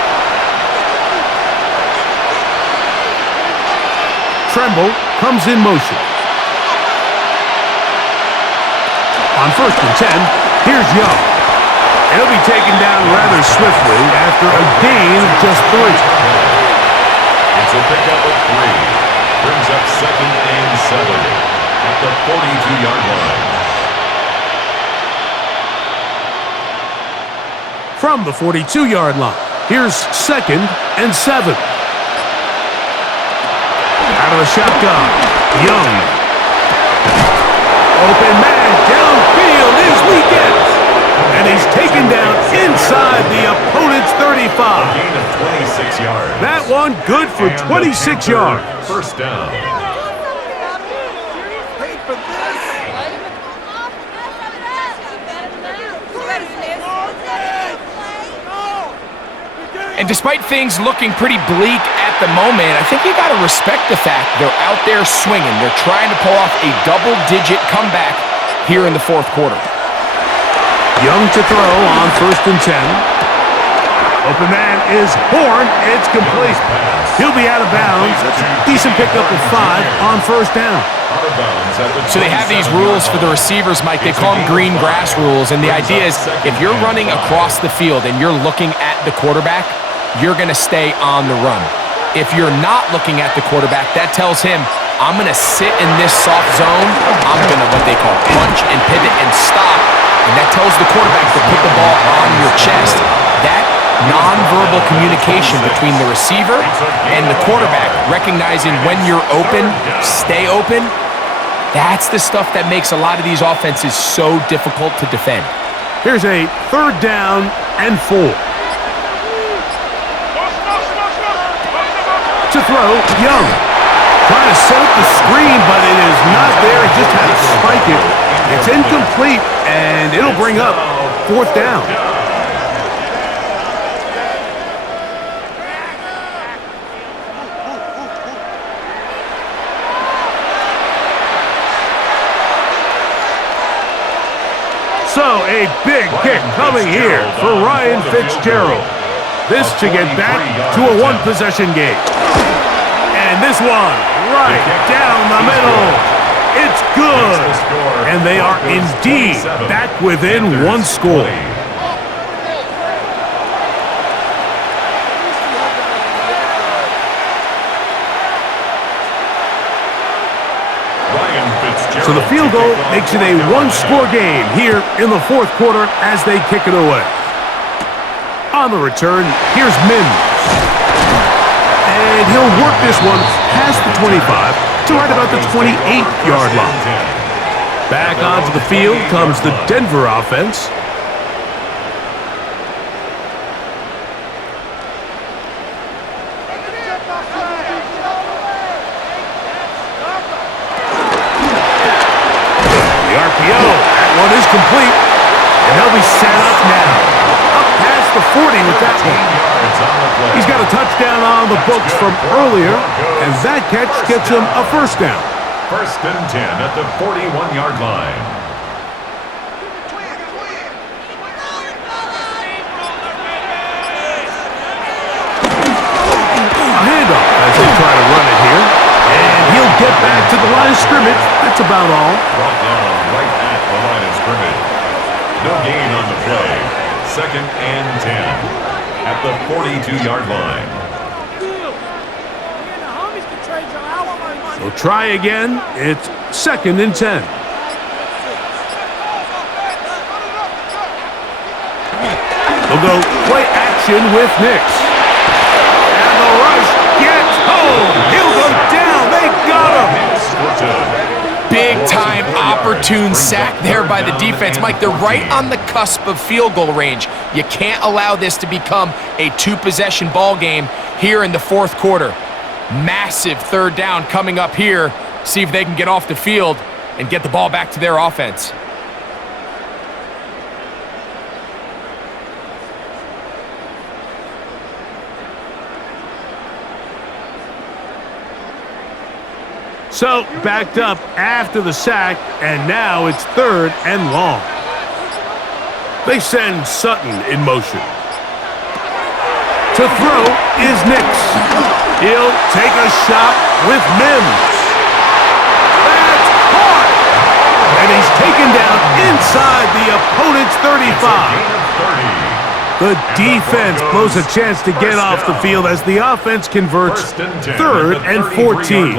Tremble comes in motion. On 1st and 10, here's Young. And he'll be taken down rather swiftly after a gain of just 3. It's a pickup of 3. Brings up 2nd and 7 at the 42-yard line. From the 42-yard line, here's 2nd and 7. Out of the shotgun, Young. Open man downfield is Legette. And he's taken down inside the opponent's 35. A gain of 26 yards. That one good for 26 yards. First down. And despite things looking pretty bleak at the moment, I think you got to respect the fact they're out there swinging. They're trying to pull off a double-digit comeback here in the 4th quarter. Young to throw on 1st and 10. Open man is Horn. It's complete. He'll be out of bounds. That's a decent pickup of 5 on 1st down. So they have these rules for the receivers, Mike. They call them green grass rules. And the idea is if you're running across the field and you're looking at the quarterback, you're going to stay on the run. If you're not looking at the quarterback, that tells him, I'm going to sit in this soft zone. I'm going to what they call punch and pivot and stop. And that tells the quarterback to put the ball on your chest. That nonverbal communication between the receiver and the quarterback, recognizing when you're open, stay open, that's the stuff that makes a lot of these offenses so difficult to defend. Here's a 3rd down and 4. To throw, Young. Trying to set up the screen, but it is not there. He just had to spike it. It's incomplete, and it'll bring up 4th down. So a big kick coming here for Ryan Fitzgerald. This to get back to a one-possession game. And this one right down the middle. It's good. And they are indeed back within one score. So the field goal makes it a one-score game here in the fourth quarter as they kick it away. On the return, here's Mims. And he'll work this one past the 25 to right about the 28-yard line. Back onto the field comes the Denver offense. That one is complete, and they'll be set up now. Up past the 40 with that one. He's got a touchdown on the books from earlier, and that catch gets him a first down. First and 10 at the 41-yard line. A handoff as they try to run it here. And he'll get back to the line of scrimmage. That's about all. Brought down right at the line of scrimmage. No gain on the play. Second and 10 at the 42-yard line. So try again. It's second and 10. They'll go play action with Nix. And the rush gets home. He'll go down. They got him. Big-time opportune sack there by the defense. Mike, they're right on the cusp of field goal range. You can't allow this to become a two-possession ball game here in the fourth quarter. Massive third down coming up here. See if they can get off the field and get the ball back to their offense. So, backed up after the sack, and now it's third and long. They send Sutton in motion. To throw is Nix. He'll take a shot with Mims. That's caught! And he's taken down inside the opponent's 35. The defense blows a chance to get off the field as the offense converts third and 14.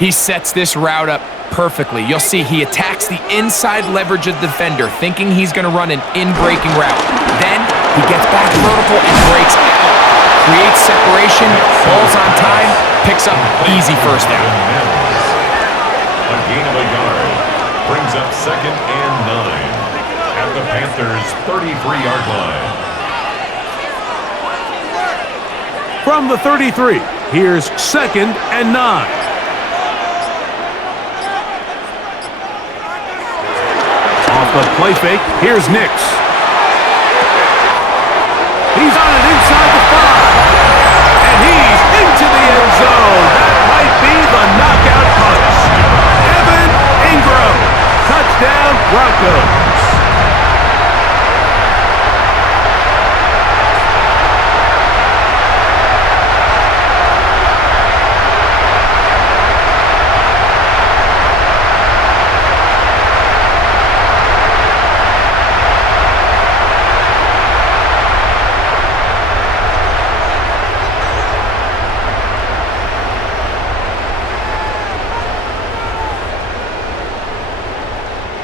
He sets this route up perfectly. You'll see he attacks the inside leverage of the defender, thinking he's going to run an in-breaking route. Then he gets back vertical and breaks out. Creates separation, falls on time, picks up easy first down. A gain of a yard brings up second and 9 at the Panthers' 33-yard line. From the 33, here's second and 9. The play fake. Here's Nix. He's on it inside the 5. And he's into the end zone. That might be the knockout punch. Evan Ingram. Touchdown, Broncos.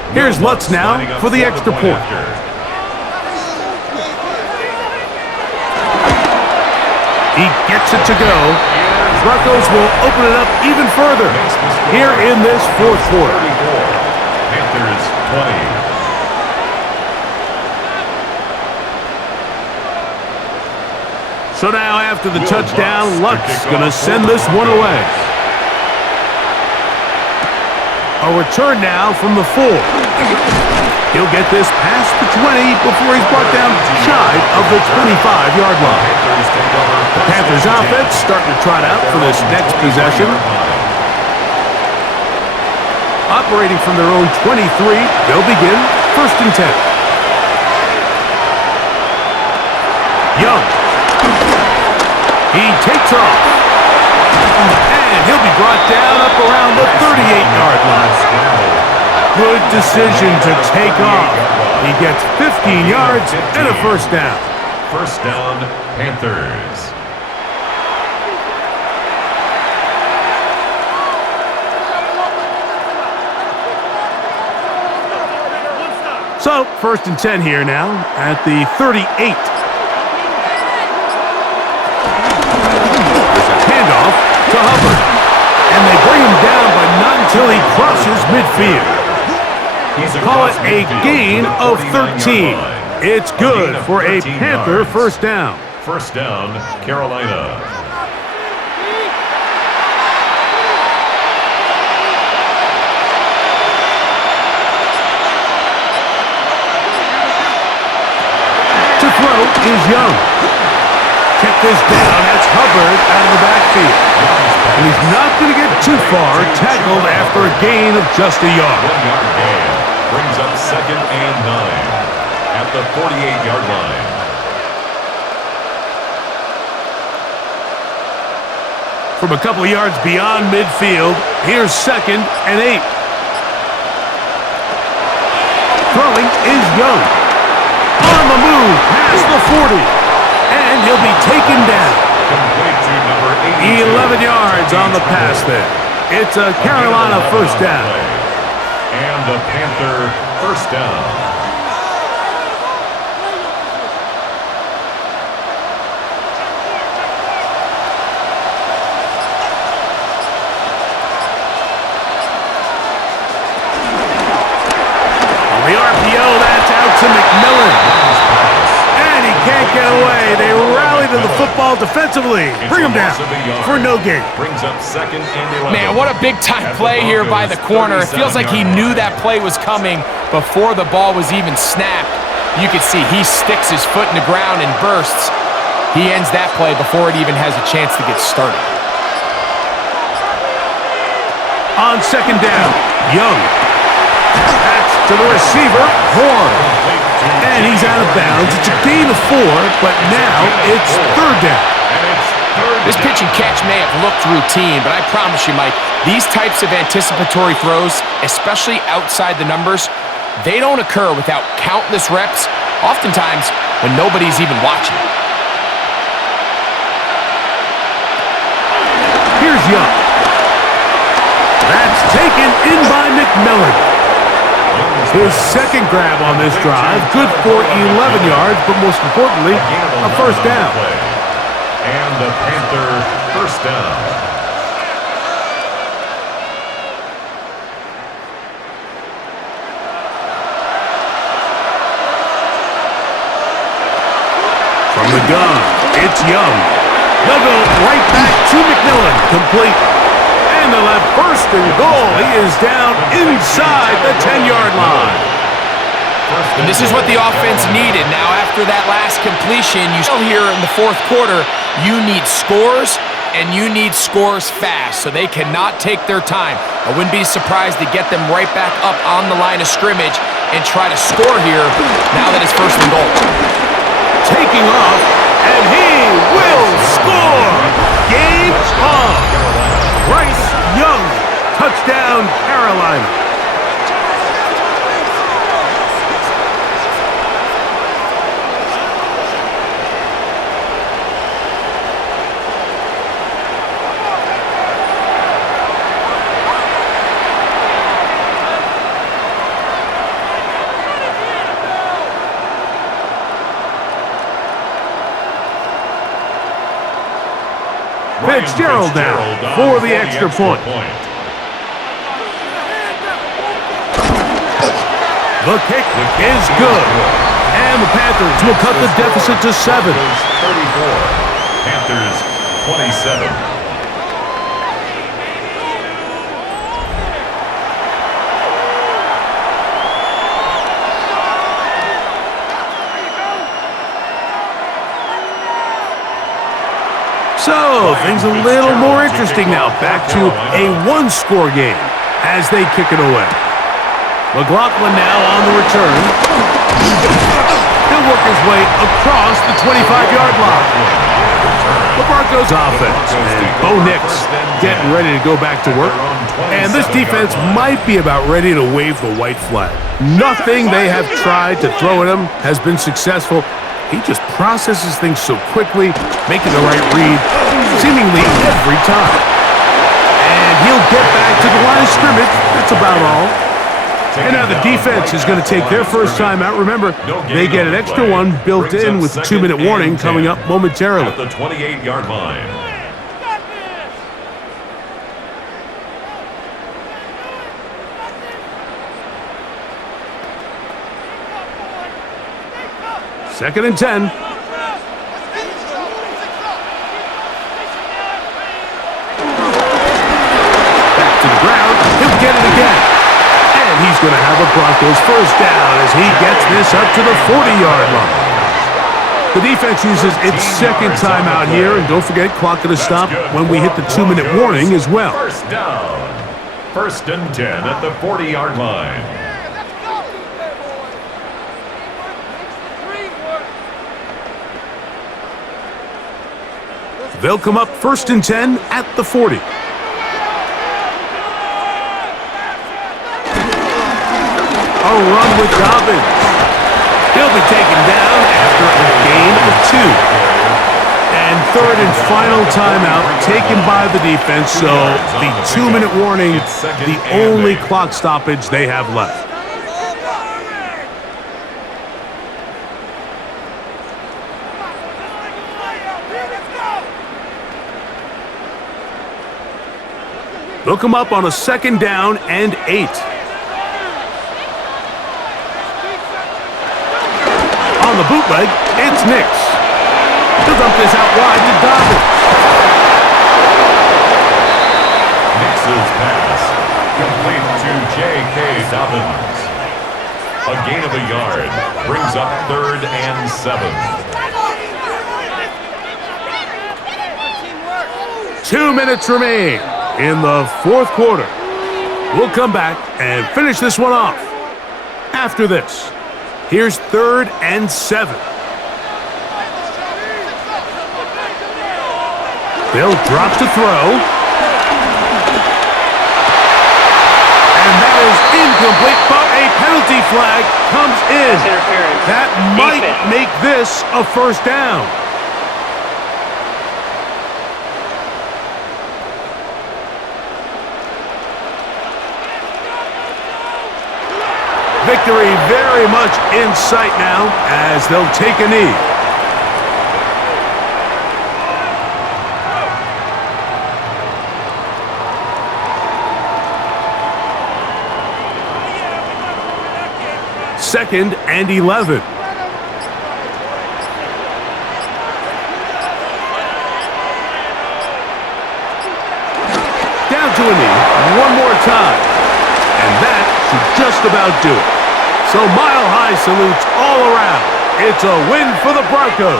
Here's Lutz now for the extra point. He gets it to go. Broncos will open it up even further here in this fourth quarter. Panthers 20. So now after the touchdown, Lutz going to send this one away. A return now from the 4. He'll get this past the 20 before he's brought down shy of the 25-yard line. The Panthers offense starting to trot out for this next possession. Operating from their own 23, they'll begin 1st and 10. Young. He takes off. And he'll be brought down up around the 38-yard line. Good decision to take off. He gets 15 yards and a 1st down. 1st down, Panthers. So, 1st and 10 here now at the 38. There's a handoff to Hubbard. And they bring him down, but not until he crosses midfield. Call it a gain of 13. It's good for a Panther 1st down. 1st down, Carolina. To throw is Young. Check this down. That's Hubbard out of the backfield. And he's not going to get too far. Tackled after a gain of just a yard. 1-yard gain brings up 2nd and 9 at the 48-yard line. From a couple yards beyond midfield, here's 2nd and 8. Throwing is Young. On the move, past the 40. And he'll be taken down. Complete to number 82. 11 yards on the pass there. It's a Carolina 1st down. And the Panther 1st down. On the RPO, that's out to McMillan. And he can't get away. They rally to the football defensively. Bring him down for no gain. Brings up 2nd and 11. Man, what a big-time play here by the corner. It feels like he knew that play was coming before the ball was even snapped. You can see he sticks his foot in the ground and bursts. He ends that play before it even has a chance to get started. On 2nd down, Young. That's to the receiver, Horn. And he's out of bounds. It's a gain of 4, but now it's 3rd down. This pitch and catch may have looked routine, but I promise you, Mike, these types of anticipatory throws, especially outside the numbers, they don't occur without countless reps, oftentimes when nobody's even watching. Here's Young. That's taken in by McMillan. His 2nd grab on this drive, good for 11 yards, but most importantly, a 1st down. And the Panther 1st down. From the gun, it's Young. They'll go right back to McMillan, complete. And they'll have 1st and goal. He is down inside the 10-yard line. And this is what the offense needed. Now, after that last completion, you still here in the 4th quarter, you need scores, and you need scores fast, so they cannot take their time. I wouldn't be surprised to get them right back up on the line of scrimmage and try to score here now that it's 1st and goal. Taking off, and he will score. Game on. Bryce Young, touchdown Carolina. Fitzgerald now for the extra point. The kick is good. And the Panthers will cut the deficit to 7. 34. Panthers 27. So, things a little more interesting now. Back to a 1-score game as they kick it away. McLaughlin now on the return. He'll work his way across the 25-yard line. The Broncos offense, and Bo Nix getting ready to go back to work. And this defense might be about ready to wave the white flag. Nothing they have tried to throw at him has been successful. He just processes things so quickly, making the right read seemingly every time. And he'll get back to the line of scrimmage. That's about all. And now the defense is going to take their first time out. Remember, they get an extra one built in with the 2-minute warning coming up momentarily. At the 28-yard line. Second and 10. Back to the ground. He'll get it again. And he's going to have a Broncos first down as he gets this up to the 40-yard line. The defense uses its second timeout here, and don't forget, clock going to stop when we hit the 2-minute warning as well. First down. First and 10 at the 40-yard line. They'll come up first and 10 at the 40. A run with Dobbins. He'll be taken down after a gain of 2. And third and final timeout taken by the defense, so the 2-minute warning, the only clock stoppage they have left. They'll come up on a second down and 8. On the bootleg, it's Nix. He'll dump this out wide to Dobbins. Nix's pass complete to J.K. Dobbins. A gain of a yard brings up third and 7. 2 minutes remain in the fourth quarter. We'll come back and finish this one off. After this, here's third and 7. They'll drop to throw. And that is incomplete, but a penalty flag comes in. That might make this a first down. Victory very much in sight now as they'll take a knee. Second and 11. Down to a knee one more time. And that should just about do it. So mile-high salutes all around. It's a win for the Broncos.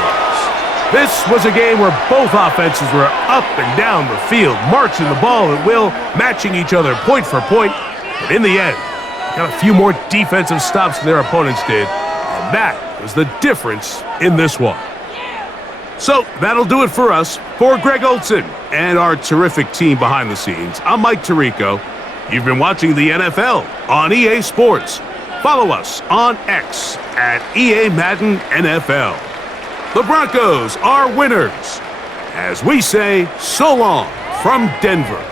This was a game where both offenses were up and down the field, marching the ball at will, matching each other point for point. But in the end, got a few more defensive stops than their opponents did. And that was the difference in this one. So that'll do it for us. For Greg Olson and our terrific team behind the scenes, I'm Mike Tirico. You've been watching the NFL on EA Sports. Follow us on X at EA Madden NFL. The Broncos are winners. As we say, so long from Denver.